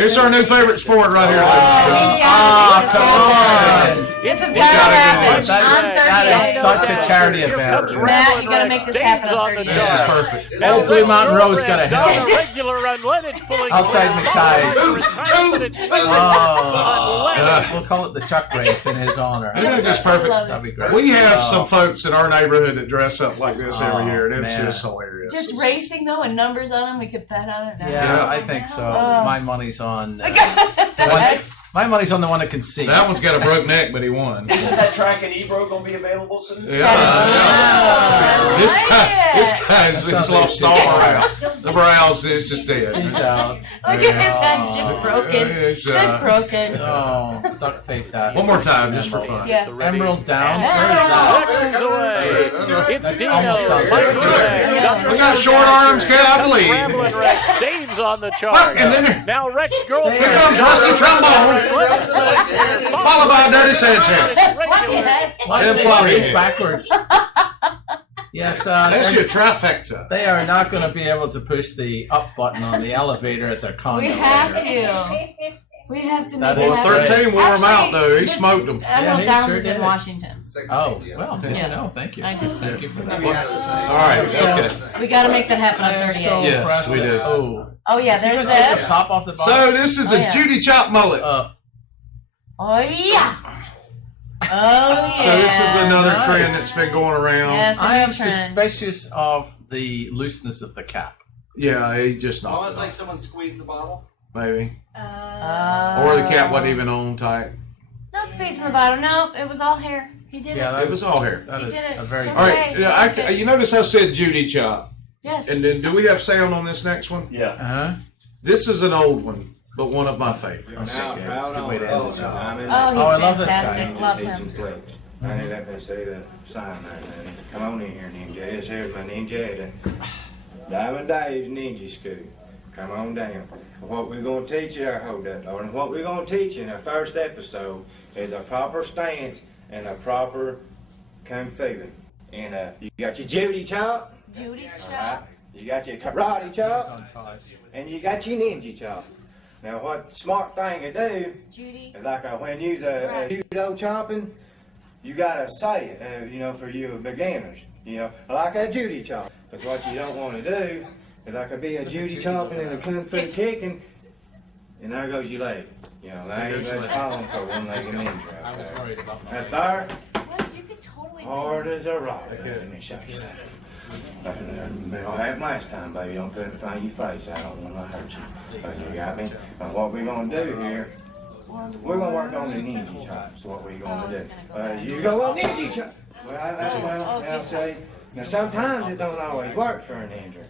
It's our new favorite sport right here, ladies and gentlemen. Come on. This is gotta happen. That is such a charity event. Matt, you gotta make this happen on 30 This is perfect. Old Blue Mountain Road's gotta help. Outside McTie's. We'll call it the Chuck race in his honor. Isn't that just perfect? That'd be great. We have some folks in our neighborhood that dress up like this every year, and it's just hilarious. Just racing though, and numbers on them, we could bet on it. Yeah, I think so. My money's on. My money's on the one that can see. That one's got a broke neck, but he won. Isn't that track and Ebro going to be available soon? Yeah. This guy's lost all morale. The morale's is just dead. He's out. Look at his head's just broken. It's broken. Oh, duct tape that. One more time, just for fun. Yeah. Emerald Downs. Where's that? That's almost sounds like we got short arms, can I believe? Dave's on the chart. And then Now Rex girlfriend. here comes Rusty Trombone, followed by a Dirty Sanchez. And floppy backwards. Yes, That's your trifecta. they are not going to be able to push the up button on the elevator at their condo. We have to. We have to make That it is happen. 13 wore him out, though. He smoked them. Emerald he Downs sure is in did. Washington. Oh, well, good Yeah. to know. Thank you. I just- Thank you for that. All right, okay. We got to make that happen I on am 38. so Yes, impressed. we do. Oh yeah, Is he there's gonna take the this. top off the bottom? So this is a Judy Chop mullet. Oh yeah. Oh yeah. So this is another Nice. trend that's been going around. Yes, I am trend. suspicious of the looseness of the cap. Yeah, he just knocked Almost it like off, someone squeezed the bottle. maybe. Or the cap wasn't even on tight. No space in the bottom. No, it was all hair. He did Yeah, it. that It was all hair. That He is did it. a very So good. All right, you notice I said Judy Chop. Yes. And then do we have sound on this next one? Yeah. Uh-huh. This is an old one, but one of my favorites. Okay, yeah, it's a good way to end the show. Oh, he's I love this guy. fantastic. Love him. Honey, let me say the sign, man. Come on in here, Ninja. Here's my Ninja at Diamond Dave's Ninja School. Come on down. What we're going to teach you, hold that, Lord. And what we're going to teach you in our first episode is a proper stance and a proper kung fu. And you got your Judy chop. Judy Right? chop. You got your karate chop. And you got your ninja chop. Now, what smart thing to do Judy. is like when you's a judo chopping, you gotta say it, for you beginners, like a Judy chop. Because what you don't want to do is like be a Judy chopping and a kung fu kicking, and there goes your leg. There you go, falling for one-legged ninja. I was worried about That there, Wes, you could totally. hard as a rock. Let me show you something. Don't have last time, baby. Don't put it in front of your face. I don't want to hurt you. But you got me? Now, what we're going to do here, we're going to work on the ninja chops. What we're going to do. You go on ninja chop. I'll say. Now, sometimes it don't always work for a ninja.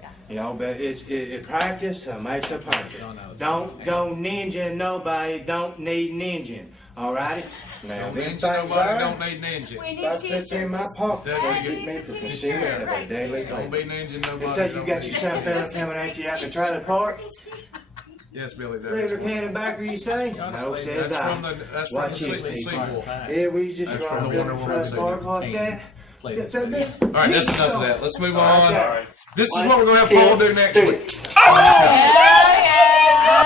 But it practice makes a perfect. Don't go ninja nobody. Don't need ninja. Alrighty? Now, Don't need nobody, don't need ninja. We need that's t-shirts. in my pocket. That's Don't it. get me for concealment of a daily Don't be thing. ninja nobody. It says you don't got need your son fella coming at you out in the trailer park. Yes, Billy. River Cannon backer, you say? No, says That's I. from the Watch sequel. Yeah, we just That's rolled from the Wonder in Woman front sequel. car park there. Play this All right, that's enough of that. Let's move on. All right. This is what we're going to have Paul do next week.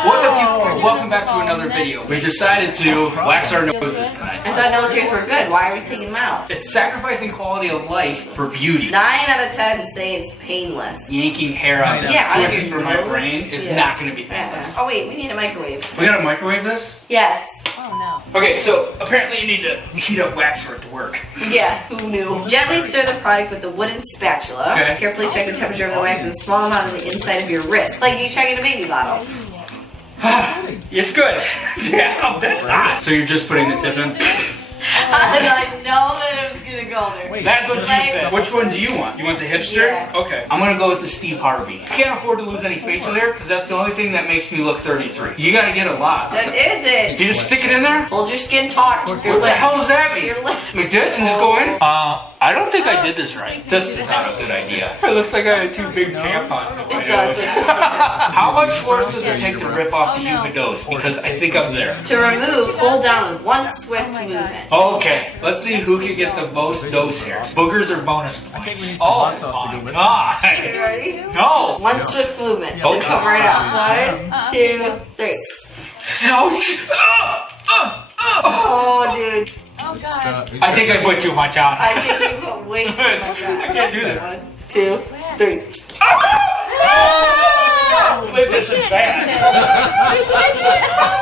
What's up, people? Welcome back to another video. We decided to wax our noses tonight. I thought militaries were good. Why are we taking them out? It's sacrificing quality of life for beauty. 9 out of 10 say it's painless. Yanking hair out of Yeah, the I twitches for my brain is not going to be painless. Oh wait, we need a microwave. We gotta microwave this? Yes. Oh no. Okay, so apparently you need to heat up wax for it to work. Yeah, who knew? Gently stir the product with a wooden spatula. Okay. Carefully check the temperature of the wax with a small amount on the inside of your wrist, like you check in a baby bottle. It's good. Yeah, that's hot. So you're just putting the tip in? I know that it was gonna go there. Wait, that's what you said. Which one do you want? You want the hipster? Yeah. Okay. I'm gonna go with the Steve Harvey. I can't afford to lose any facial hair because that's the only thing that makes me look 33. You gotta get a lot. That is it. You just stick it in there? Hold your skin taut. What the hell does that mean? Your lip. Like this and just go in? I I don't think I did this right. This is not a good idea. It looks like I had 2 big tampons in my nose. How much force does it take to rip off the human nose? Because I think I'm there. To remove, hold down with one swift movement. Okay, let's see who can get the most nose hairs. Boogers or bonus points? Oh my god! Ready? No! One swift movement. Okay. Come right out. 1, 2, 3. No! Oh, dude. Oh god. I think I put too much on. I think you put way too much on. I can't do that. 1, 2, 3. This is bad.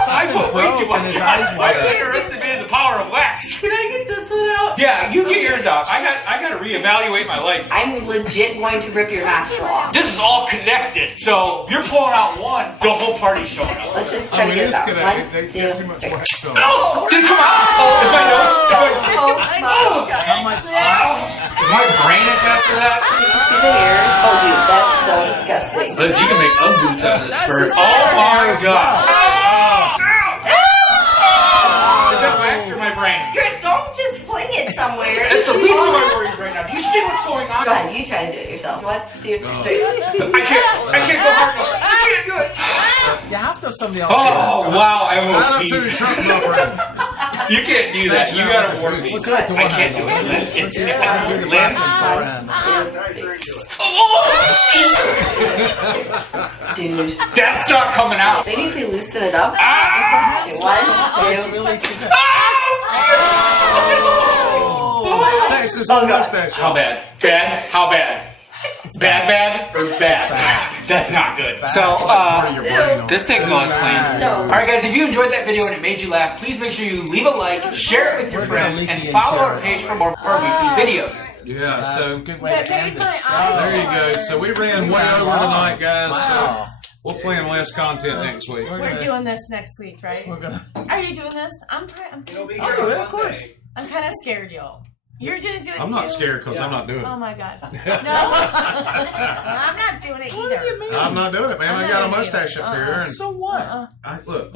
I put way too much on. I underestimated the power of wax. Can I get this one out? Yeah, you get yours out. I got to reevaluate my life. I'm legit going to rip your nostril off. This is all connected. So you're pulling out one, the whole party's showing up. Let's just try to get it out. 1, 2, 3. No! Did it come out? If I know. How much? Is my brain attached to that? See the ears? Oh, dude, that's so disgusting. Liz, you can make Ugg boots out of this fur. Oh my god! Is that wax or my brain? Don't just fling it somewhere. That's the least of my worries right now. Do you see what's going on? Go ahead, you try to do it yourself. 1, 2, 3. I can't go hard enough. I can't do it. You have to have somebody else. Oh wow, I will Right up pee. to the Trump number. You can't do that. You gotta warn me. We'll do it to I one can't hand. do it. Let's It's do the left and forehand. Dude. That's not coming out. Maybe if we loosen it up. Ah! Okay, 1, 2. It's really too good. That's this whole mustache. How bad? Bad? How bad? Bad or bad? That's not good. So, this thing goes clean. Alright guys, if you enjoyed that video and it made you laugh, please make sure you leave a like, share it with your friends, and follow our page for more of our weekly videos. Yeah, That's so a good way to end this show. there you go. So we ran way over tonight, guys. Wow. So we'll plan less content next week. We're doing this next week, right? We're gonna. Are you doing this? I'm kind of I'll do it, of course. I'm kind of scared, y'all. You're gonna do it I'm too? not scared because I'm not doing it. Oh my god. No, I'm not doing it either. What do you mean? I'm not doing it, man. I got a mustache up here. And So what? look,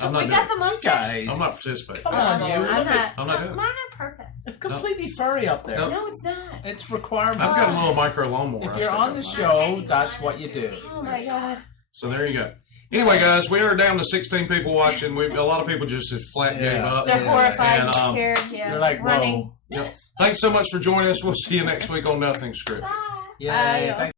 I'm not We doing got it. the mustache. Guys. I'm not participating. Come on, you. I'm not. I'm not doing it. Mine are perfect. It's completely furry up there. No, it's not. It's requirement. I've got a little micro lawnmower. If I you're stick on up the my- show, that's what you do. Oh my god. So there you go. Anyway, guys, we are down to 16 people watching. A lot of people just flat gave up. They're horrified, And, scared, yeah. They're like, running. whoa. Yep. Thanks so much for joining us. We'll see you next week on Nothing Script. Yay. Thanks